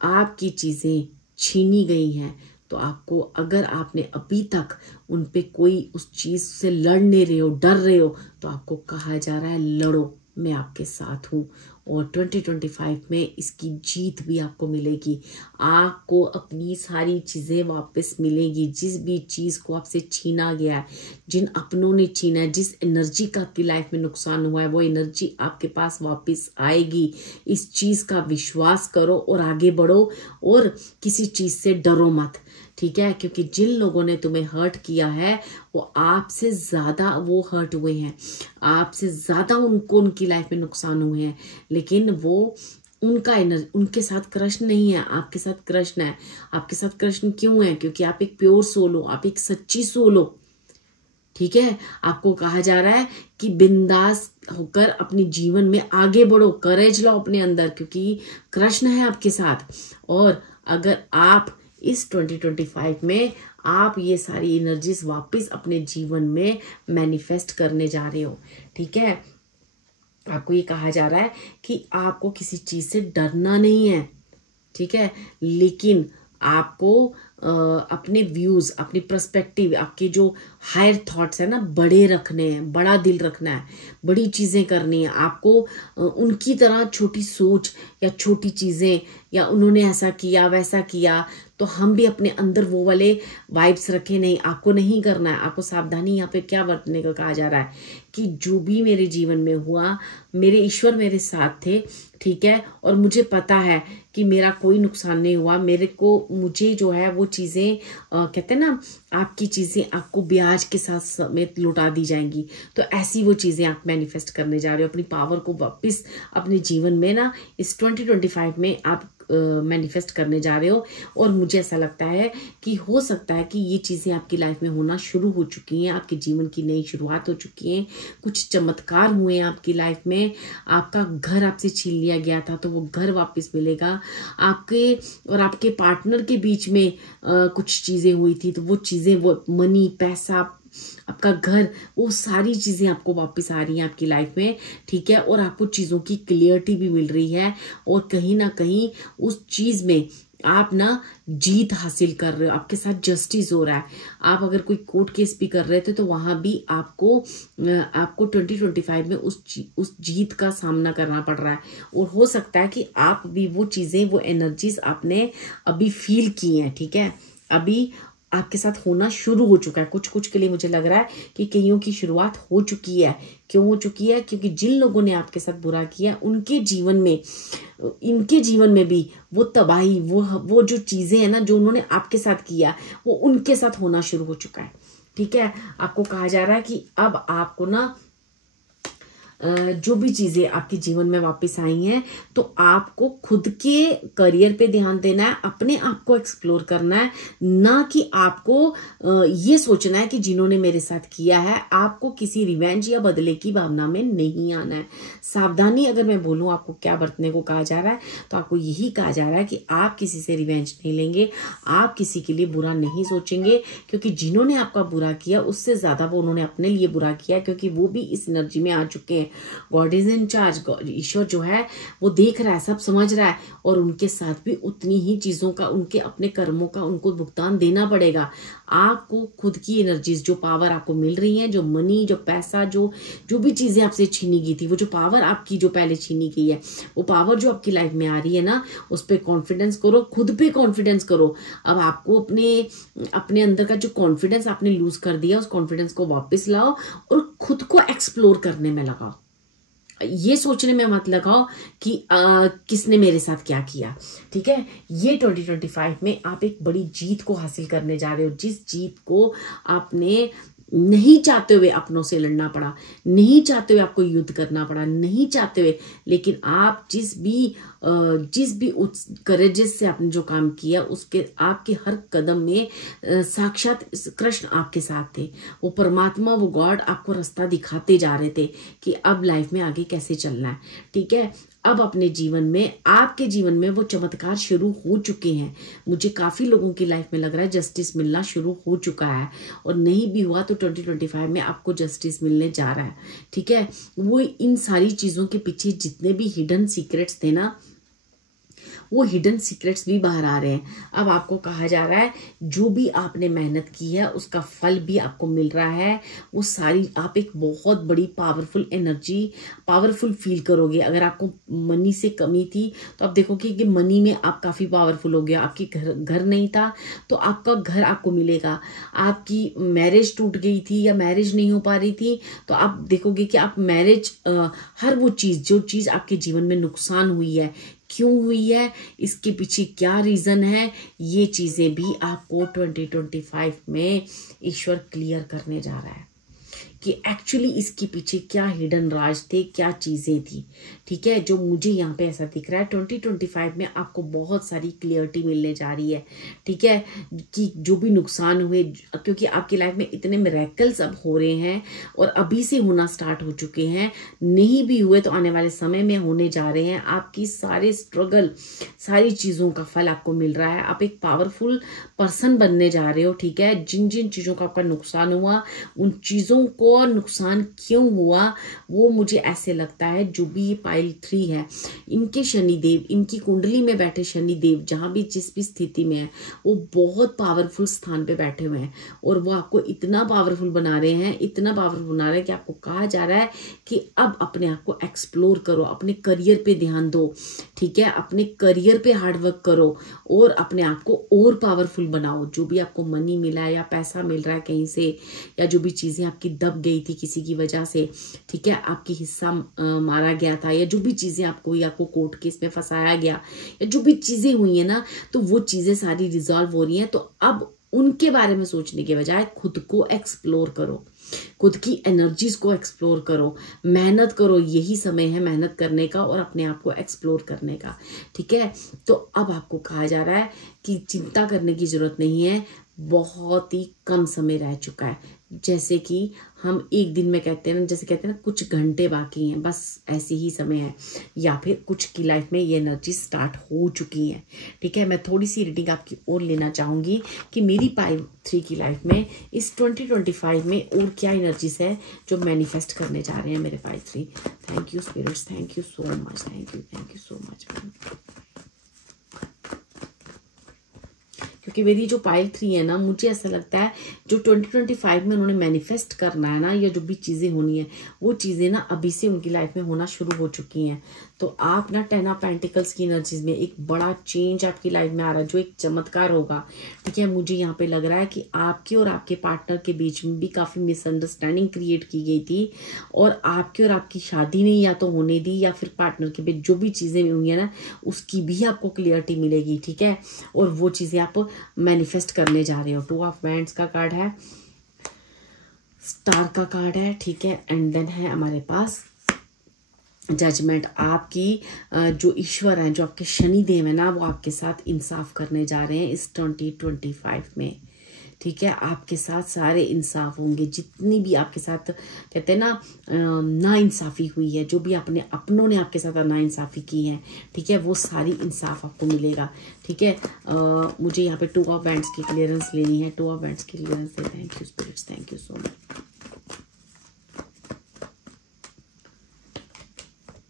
आपकी चीज़ें छीनी गई हैं तो आपको, अगर आपने अभी तक उन पे कोई उस चीज़ से लड़ नहीं रहे हो, डर रहे हो, तो आपको कहा जा रहा है लड़ो, मैं आपके साथ हूँ और 2025 में इसकी जीत भी आपको मिलेगी। आपको अपनी सारी चीज़ें वापस मिलेगी, जिस भी चीज़ को आपसे छीना गया है, जिन अपनों ने छीना है, जिस एनर्जी का आपकी लाइफ में नुकसान हुआ है, वो एनर्जी आपके पास वापस आएगी। इस चीज़ का विश्वास करो और आगे बढ़ो और किसी चीज़ से डरो मत। ठीक है, क्योंकि जिन लोगों ने तुम्हें हर्ट किया है वो आपसे ज़्यादा वो हर्ट हुए हैं, आपसे ज़्यादा उनको उनकी लाइफ में नुकसान हुए हैं, लेकिन वो उनका उनके साथ कृष्ण नहीं है, आपके साथ कृष्ण है। आपके साथ कृष्ण क्यों है? क्योंकि आप एक प्योर सोल हो, आप एक सच्ची सोल हो। ठीक है, आपको कहा जा रहा है कि बिंदास होकर अपने जीवन में आगे बढ़ो, करेज लो अपने अंदर, क्योंकि कृष्ण है आपके साथ। और अगर आप इस 2025 में आप ये सारी एनर्जीज वापस अपने जीवन में मैनिफेस्ट करने जा रहे हो। ठीक है, आपको ये कहा जा रहा है कि आपको किसी चीज से डरना नहीं है। ठीक है, लेकिन आपको अपने व्यूज, अपनी पर्सपेक्टिव, आपके जो हायर थॉट्स है ना, बड़े रखने हैं, बड़ा दिल रखना है, बड़ी चीजें करनी है आपको। उनकी तरह छोटी सोच या छोटी चीजें, या उन्होंने ऐसा किया वैसा किया तो हम भी अपने अंदर वो वाले वाइब्स रखे नहीं, आपको नहीं करना है। आपको सावधानी यहाँ पे क्या बरतने का कहा जा रहा है कि जो भी मेरे जीवन में हुआ, मेरे ईश्वर मेरे साथ थे, ठीक है, और मुझे पता है कि मेरा कोई नुकसान नहीं हुआ। मुझे जो है वो चीजें कहते हैं ना, आपकी चीजें आपको ब्याज के साथ समेत लौटा दी जाएंगी। तो ऐसी वो चीजें आप मैनिफेस्ट करने जा रहे हो, अपनी पावर को वापस अपने जीवन में ना इस 2025 में आप मैनिफेस्ट करने जा रहे हो। और मुझे ऐसा लगता है कि हो सकता है कि ये चीजें आपकी लाइफ में होना शुरू हो चुकी हैं, आपके जीवन की नई शुरुआत हो चुकी है, कुछ चमत्कार हुए हैं आपकी लाइफ में। आपका घर आपसे छीन लिया गया था तो वो घर वापस मिलेगा। आपके और आपके पार्टनर के बीच में कुछ चीजें हुई थी तो वो चीजें, वो मनी, पैसा, आपका घर, वो सारी चीजें आपको वापस आ रही हैं आपकी लाइफ में, ठीक है। और आपको चीजों की क्लियरिटी भी मिल रही है और कहीं ना कहीं उस चीज में आप ना जीत हासिल कर रहे हो, आपके साथ जस्टिस हो रहा है। आप अगर कोई कोर्ट केस भी कर रहे थे तो वहां भी आपको 2025 में उस जीत का सामना करना पड़ रहा है। और हो सकता है कि आप भी वो चीजें, वो एनर्जीज आपने अभी फील की हैं, ठीक है, अभी आपके साथ होना शुरू हो चुका है। कुछ के लिए मुझे लग रहा है कि कईयों की शुरुआत हो चुकी है। क्यों हो चुकी है? क्योंकि जिन लोगों ने आपके साथ बुरा किया उनके जीवन में, इनके जीवन में भी वो तबाही, वो जो चीजें हैं ना जो उन्होंने आपके साथ किया, वो उनके साथ होना शुरू हो चुका है, ठीक है। आपको कहा जा रहा है कि अब आपको ना जो भी चीजें आपके जीवन में वापस आई हैं तो आपको खुद के करियर पे ध्यान देना है, अपने आप को एक्सप्लोर करना है, ना कि आपको ये सोचना है कि जिन्होंने मेरे साथ किया है। आपको किसी रिवेंज या बदले की भावना में नहीं आना है। सावधानी अगर मैं बोलूं आपको क्या बरतने को कहा जा रहा है तो आपको यही कहा जा रहा है कि आप किसी से रिवेंज नहीं लेंगे, आप किसी के लिए बुरा नहीं सोचेंगे, क्योंकि जिन्होंने आपका बुरा किया उससे ज्यादा वो उन्होंने अपने लिए बुरा किया, क्योंकि वो भी इस एनर्जी में आ चुके हैं। गॉड इज इन चार्ज, ईश्वर जो है वो देख रहा है, सब समझ रहा है, और उनके साथ भी उतनी ही चीजों का, उनके अपने कर्मों का उनको भुगतान देना पड़ेगा। आपको खुद की एनर्जीज, जो पावर आपको मिल रही है, जो मनी, जो पैसा, जो भी चीजें आपसे छीनी गई थी, वो जो पावर आपकी जो पहले छीनी गई है, वो पावर जो आपकी लाइफ में आ रही है ना, उस पर कॉन्फिडेंस करो, खुद पे कॉन्फिडेंस करो। अब आपको अपने अंदर का जो कॉन्फिडेंस आपने लूज कर दिया, उस कॉन्फिडेंस को वापस लाओ और खुद को एक्सप्लोर करने में लगाओ। ये सोचने में मत लगाओ कि किसने मेरे साथ क्या किया, ठीक है। ये 2025 में आप एक बड़ी जीत को हासिल करने जा रहे हो, जिस जीत को आपने नहीं चाहते हुए अपनों से लड़ना पड़ा, नहीं चाहते हुए आपको युद्ध करना पड़ा, नहीं चाहते हुए, लेकिन आप जिस भी करेजेस से आपने जो काम किया, उसके आपके हर कदम में साक्षात कृष्ण आपके साथ थे। वो परमात्मा, वो गॉड आपको रास्ता दिखाते जा रहे थे कि अब लाइफ में आगे कैसे चलना है, ठीक है। अब अपने जीवन में, आपके जीवन में वो चमत्कार शुरू हो चुके हैं। मुझे काफी लोगों की लाइफ में लग रहा है जस्टिस मिलना शुरू हो चुका है, और नहीं भी हुआ तो 2025 में आपको जस्टिस मिलने जा रहा है, ठीक है। वो इन सारी चीजों के पीछे जितने भी हिडन सीक्रेट्स थे ना, वो हिडन सीक्रेट्स भी बाहर आ रहे हैं। अब आपको कहा जा रहा है जो भी आपने मेहनत की है उसका फल भी आपको मिल रहा है। वो सारी, आप एक बहुत बड़ी पावरफुल एनर्जी, पावरफुल फील करोगे। अगर आपको मनी से कमी थी तो आप देखोगे कि मनी में आप काफी पावरफुल हो गया। आपकी घर नहीं था तो आपका घर आपको मिलेगा। आपकी मैरिज टूट गई थी या मैरिज नहीं हो पा रही थी तो आप देखोगे कि आप मैरिज, हर वो चीज, जो चीज आपके जीवन में नुकसान हुई है, क्यों हुई है, इसके पीछे क्या रीजन है, ये चीजें भी आपको 2025 में ईश्वर क्लियर करने जा रहा है कि एक्चुअली इसके पीछे क्या हिडन राज थे, क्या चीजें थी, ठीक है। जो मुझे यहाँ पे ऐसा दिख रहा है 2025 में आपको बहुत सारी क्लियरिटी मिलने जा रही है, ठीक है, कि जो भी नुकसान हुए, क्योंकि आपकी लाइफ में इतने मिरेकल्स अब हो रहे हैं और अभी से होना स्टार्ट हो चुके हैं, नहीं भी हुए तो आने वाले समय में होने जा रहे हैं। आपकी सारे स्ट्रगल, सारी चीजों का फल आपको मिल रहा है। आप एक पावरफुल पर्सन बनने जा रहे हो, ठीक है। जिन जिन चीजों का आपका नुकसान हुआ, उन चीजों को आपको नुकसान क्यों हुआ वो मुझे ऐसे लगता है। जो भी ये पाइल 3 है, इनके शनिदेव, इनकी कुंडली में बैठे शनिदेव जहां भी जिस भी स्थिति में है वो बहुत पावरफुल स्थान पे बैठे हुए हैं और वो आपको इतना पावरफुल बना रहे हैं, इतना पावरफुल बना रहे हैं कि आपको कहा जा रहा है कि अब अपने आप को एक्सप्लोर करो, अपने करियर पे ध्यान दो, ठीक है, अपने करियर पे हार्डवर्क करो और अपने आप को और पावरफुल बनाओ। जो भी आपको मनी मिला है या पैसा मिल रहा है कहीं से, या जो भी चीजें आपकी दब गई थी किसी की वजह से, ठीक है, आपकी हिस्सा मारा गया था, या जो भी चीजें आपको कोर्ट केस में फंसाया गया, या जो भी चीजें हुई है ना, तो वो चीजें सारी रिजॉल्व हो रही हैं। तो अब उनके बारे में सोचने के बजाय खुद को एक्सप्लोर करो, खुद की एनर्जीज को एक्सप्लोर करो, मेहनत करो। यही समय है मेहनत करने का और अपने आप को एक्सप्लोर करने का, ठीक है। तो अब आपको कहा जा रहा है कि चिंता करने की जरूरत नहीं है, बहुत ही कम समय रह चुका है। जैसे कि हम एक दिन में कहते हैं ना, जैसे कहते हैं ना कुछ घंटे बाकी हैं, बस ऐसे ही समय है, या फिर कुछ की लाइफ में ये एनर्जी स्टार्ट हो चुकी है, ठीक है। मैं थोड़ी सी रीडिंग आपकी और लेना चाहूंगी कि मेरी पाइल 3 की लाइफ में इस 2025 में और क्या एनर्जीज है जो मैनिफेस्ट करने जा रहे हैं मेरे pile 3। Thank you spirits, thank you so much, thank you so much. क्योंकि मेरी जो पाइल 3 है ना, मुझे ऐसा लगता है जो 2025 में उन्होंने मैनिफेस्ट करना है ना, या जो भी चीज़ें होनी है वो चीज़ें ना अभी से उनकी लाइफ में होना शुरू हो चुकी हैं। तो आप ना 10 ऑफ पेंटिकल्स की एनर्जीज में एक बड़ा चेंज आपकी लाइफ में आ रहा है, जो एक चमत्कार होगा, ठीक है। मुझे यहाँ पे लग रहा है कि आपके और आपके पार्टनर के बीच में भी काफ़ी मिसअंडरस्टैंडिंग क्रिएट की गई थी और आपके और आपकी शादी नहीं या तो होने दी, या फिर पार्टनर के बीच जो भी चीज़ें हुई है ना उसकी भी आपको क्लियरिटी मिलेगी, ठीक है। और वो चीज़ें आप मैनिफेस्ट करने जा रहे हो। 2 ऑफ वैंड्स का कार्ड है, स्टार का कार्ड है, ठीक है, एंड देन है हमारे पास जजमेंट। आपकी जो ईश्वर है, जो आपके शनिदेव है ना, वो आपके साथ इंसाफ करने जा रहे हैं इस 2025 में, ठीक है। आपके साथ सारे इंसाफ होंगे, जितनी भी आपके साथ कहते हैं ना नाइंसाफी हुई है, जो भी अपने अपनों ने आपके साथ नाइंसाफी की है, ठीक है, वो सारी इंसाफ आपको मिलेगा, ठीक है। मुझे यहाँ पे 2 ऑफ वैंड्स की क्लियरेंस लेनी है, 2 ऑफ वैंड्स की क्लियरेंस है। Thank you spirits, thank you so much,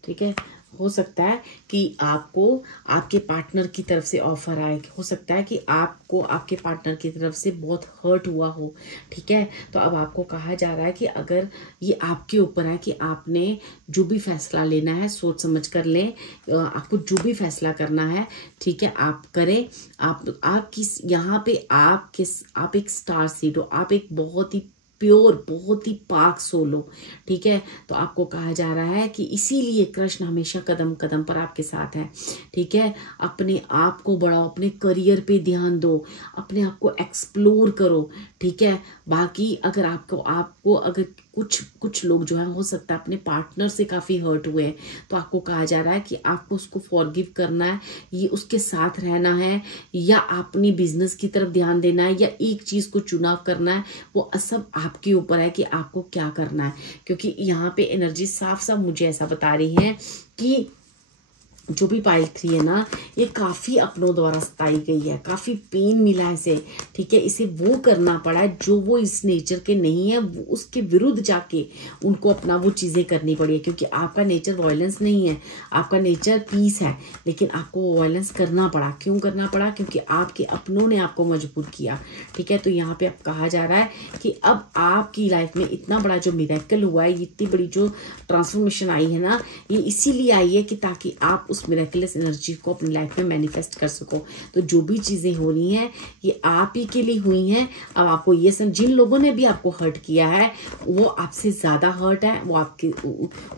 ठीक है। हो सकता है कि आपको आपके पार्टनर की तरफ से ऑफर आए, हो सकता है कि आपको आपके पार्टनर की तरफ से बहुत हर्ट हुआ हो, ठीक है। तो अब आपको कहा जा रहा है कि अगर ये आपके ऊपर है कि आपने जो भी फैसला लेना है सोच समझ कर लें, आपको जो भी फैसला करना है, ठीक है, आप करें। आप किस यहाँ पे आप एक स्टार सीड हो, आप एक बहुत ही प्योर, बहुत ही पाक सोल हो, ठीक है। तो आपको कहा जा रहा है कि इसीलिए कृष्ण हमेशा कदम कदम पर आपके साथ है, ठीक है। अपने आप को बढ़ाओ, अपने करियर पे ध्यान दो, अपने आप को एक्सप्लोर करो, ठीक है। बाकी अगर आपको अगर कुछ लोग जो है हो सकता है अपने पार्टनर से काफ़ी हर्ट हुए हैं, तो आपको कहा जा रहा है कि आपको उसको फॉरगिव करना है, ये उसके साथ रहना है, या अपनी बिजनेस की तरफ ध्यान देना है, या एक चीज़ को चुनाव करना है। वो सब आपके ऊपर है कि आपको क्या करना है, क्योंकि यहाँ पे एनर्जी साफ साफ मुझे ऐसा बता रही है कि जो भी पाइल 3 है ना, ये काफ़ी अपनों द्वारा सताई गई है, काफ़ी पेन मिला है इसे, ठीक है। इसे वो करना पड़ा है जो वो इस नेचर के नहीं है, वो उसके विरुद्ध जाके उनको अपना वो चीज़ें करनी पड़ी है, क्योंकि आपका नेचर वायलेंस नहीं है, आपका नेचर पीस है, लेकिन आपको वो वायलेंस करना पड़ा। क्यों करना पड़ा? क्योंकि आपके अपनों ने आपको मजबूर किया, ठीक है। तो यहाँ पे अब कहा जा रहा है कि अब आपकी लाइफ में इतना बड़ा जो मिरेकल हुआ है, इतनी बड़ी जो ट्रांसफॉर्मेशन आई है ना, ये इसीलिए आई है कि ताकि आप उस मिरेकलस एनर्जी को अपनी लाइफ में मैनिफेस्ट कर सको। तो जो भी चीजें हो रही हैं ये आप ही के लिए हुई हैं। अब आपको ये जिन लोगों ने भी आपको हर्ट किया है वो आपसे ज्यादा हर्ट है, वो आपके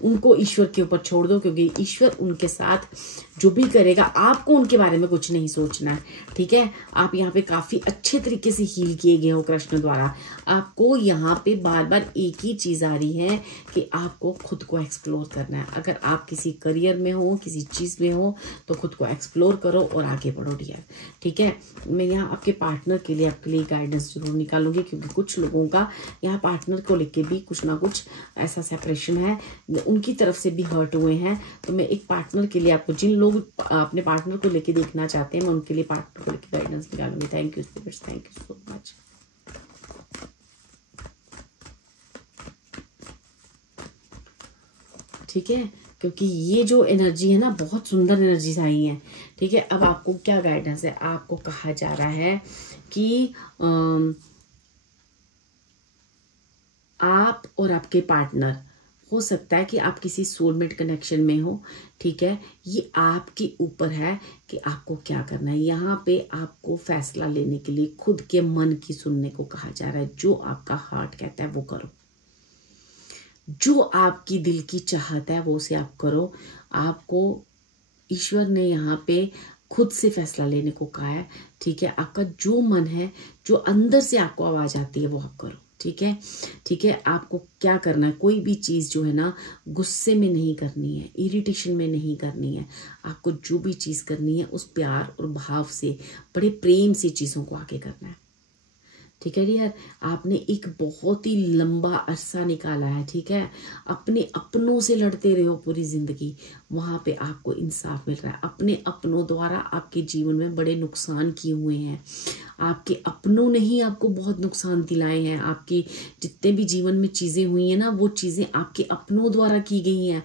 उनको ईश्वर के ऊपर छोड़ दो, क्योंकि ईश्वर उनके साथ जो भी करेगा, आपको उनके बारे में कुछ नहीं सोचना है, ठीक है। आप यहाँ पे काफी अच्छे तरीके से हील किए गए हो कृष्ण द्वारा। आपको यहाँ पे बार बार एक ही चीज आ रही है कि आपको खुद को एक्सप्लोर करना है। अगर आप किसी करियर में हो, किसी चीज में हो, तो खुद को एक्सप्लोर करो और आगे बढ़ो डियर, ठीक है। मैं यहाँ आपके पार्टनर के लिए आपके लिए गाइडेंस जरूर निकालूंगी, क्योंकि कुछ लोगों का यहाँ पार्टनर को लेके भी कुछ ना कुछ ऐसा सेपरेशन है, उनकी तरफ से भी हर्ट हुए हैं। तो मैं एक पार्टनर के लिए, आपको जिन लोग अपने पार्टनर को लेके देखना चाहते हैं, मैं उनके लिए पार्टनर को लेके गाइडेंस निकालूंगी। Thank you spirits, thank you so much. ठीक है, क्योंकि ये जो एनर्जी है ना बहुत सुंदर एनर्जीज आई हैं। ठीक है, अब आपको क्या गाइडेंस है, आपको कहा जा रहा है कि आप और आपके पार्टनर, हो सकता है कि आप किसी सोलमेट कनेक्शन में हो। ठीक है, ये आपके ऊपर है कि आपको क्या करना है। यहाँ पे आपको फैसला लेने के लिए खुद के मन की सुनने को कहा जा रहा है। जो आपका हार्ट कहता है वो करो, जो आपकी दिल की चाहत है वो उसे आप करो। आपको ईश्वर ने यहाँ पे खुद से फैसला लेने को कहा है। ठीक है, आपका जो मन है, जो अंदर से आपको आवाज आती है वो आप करो। ठीक है, ठीक है, आपको क्या करना है, कोई भी चीज जो है ना गुस्से में नहीं करनी है, इरिटेशन में नहीं करनी है। आपको जो भी चीज करनी है उस प्यार और भाव से, बड़े प्रेम से चीजों को आगे करना है। ठीक है डियर, आपने एक बहुत ही लंबा अरसा निकाला है। ठीक है, अपने अपनों से लड़ते रहे हो पूरी जिंदगी, वहां पे आपको इंसाफ मिल रहा है। अपने अपनों द्वारा आपके जीवन में बड़े नुकसान किए हुए हैं। आपके अपनों ने ही आपको बहुत नुकसान दिलाए हैं। आपकी जितने भी जीवन में चीजें हुई हैं ना, वो चीजें आपके अपनों द्वारा की गई हैं।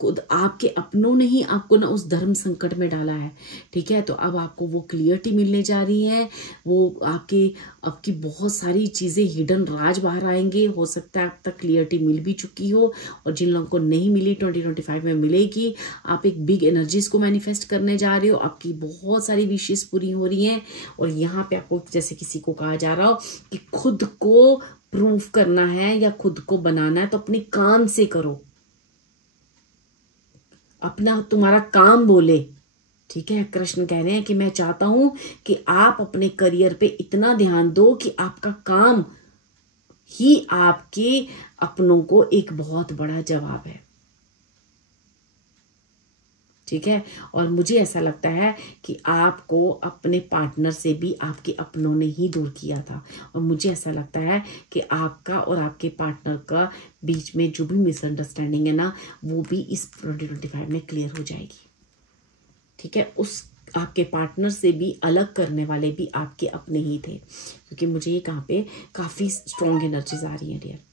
खुद आपके अपनों ने ही आपको ना उस धर्म संकट में डाला है। ठीक है, तो अब आपको वो क्लियरिटी मिलने जा रही है। वो आपकी बहुत सारी चीजें, हिडन राज बाहर आएंगे। हो सकता है अब तक क्लियरिटी मिल भी चुकी हो, और जिन लोगों को नहीं मिली 2025 में मिलेगी। आप एक बिग एनर्जीज को मैनिफेस्ट करने जा रहे हो। आपकी बहुत सारी विशेष पूरी हो रही हैं, और यहाँ पे आपको जैसे किसी को कहा जा रहा हो कि खुद को प्रूव करना है या खुद को बनाना है, तो अपने काम से करो, अपना तुम्हारा काम बोले। ठीक है, कृष्ण कह रहे हैं कि मैं चाहता हूं कि आप अपने करियर पे इतना ध्यान दो कि आपका काम ही आपके अपनों को एक बहुत बड़ा जवाब है। ठीक है, और मुझे ऐसा लगता है कि आपको अपने पार्टनर से भी आपके अपनों ने ही दूर किया था, और मुझे ऐसा लगता है कि आपका और आपके पार्टनर का बीच में जो भी मिसअंडरस्टैंडिंग है ना, वो भी इस 2025 में क्लियर हो जाएगी। ठीक है, उस आपके पार्टनर से भी अलग करने वाले भी आपके अपने ही थे, क्योंकि मुझे ये कहाँ पे काफी स्ट्रॉन्ग एनर्जीज आ रही है डियर।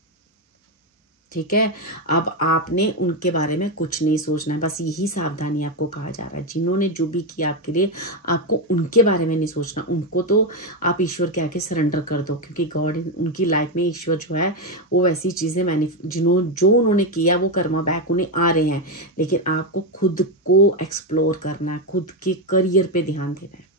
ठीक है, अब आपने उनके बारे में कुछ नहीं सोचना है, बस यही सावधानी आपको कहा जा रहा है। जिन्होंने जो भी किया आपके लिए, आपको उनके बारे में नहीं सोचना। उनको तो आप ईश्वर के आगे सरेंडर कर दो, क्योंकि गॉड उनकी लाइफ में, ईश्वर जो है वो ऐसी चीजें जो उन्होंने किया वो कर्मा बैक उन्हें आ रहे हैं। लेकिन आपको खुद को एक्सप्लोर करना है, खुद के करियर पे ध्यान देना है।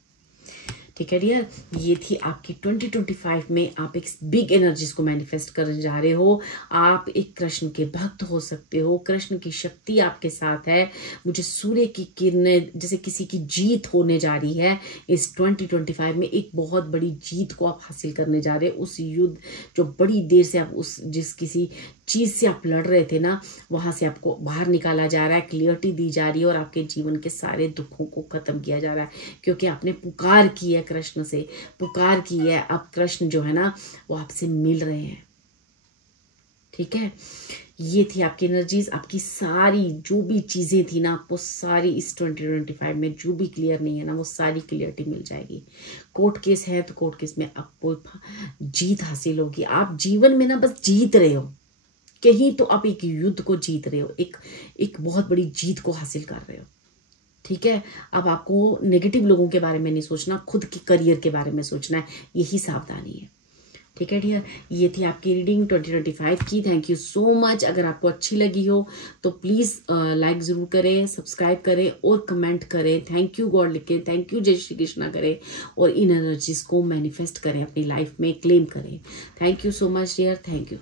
ठीक है डियर, ये थी आपकी 2025 में आप एक बिग एनर्जीज को मैनिफेस्ट करने जा रहे हो। आप एक कृष्ण के भक्त हो सकते हो, कृष्ण की शक्ति आपके साथ है। मुझे सूर्य की किरणें, जैसे किसी की जीत होने जा रही है इस 2025 में। एक बहुत बड़ी जीत को आप हासिल करने जा रहे हो। उस युद्ध जो बड़ी देर से आप जिस किसी चीज से आप लड़ रहे थे ना, वहां से आपको बाहर निकाला जा रहा है, क्लियरिटी दी जा रही है, और आपके जीवन के सारे दुखों को खत्म किया जा रहा है, क्योंकि आपने पुकार की है, कृष्ण से पुकार की है। अब कृष्ण जो है ना वो आपसे मिल रहे हैं। ठीक है, ये थी आपकी एनर्जीज। आपकी सारी जो भी चीजें थी ना, आपको सारी इस 2025 में जो भी क्लियर नहीं है ना, वो सारी क्लियरिटी मिल जाएगी। कोर्ट केस है तो कोर्ट केस में आपको जीत हासिल होगी। आप जीवन में ना बस जीत रहे हो, कहीं तो आप एक युद्ध को जीत रहे हो, एक बहुत बड़ी जीत को हासिल कर रहे हो। ठीक है, अब आपको नेगेटिव लोगों के बारे में नहीं सोचना, खुद के करियर के बारे में सोचना है। यही सावधानी है। ठीक है डियर, ये थी आपकी रीडिंग 2025 की। Thank you so much. अगर आपको अच्छी लगी हो तो प्लीज लाइक जरूर करें, सब्सक्राइब करें और कमेंट करें। थैंक यू गॉड लिखें, थैंक यू जय श्री कृष्णा करें, और इन एनर्जीज को मैनिफेस्ट करें, अपनी लाइफ में क्लेम करें। Thank you so much dear, thank you.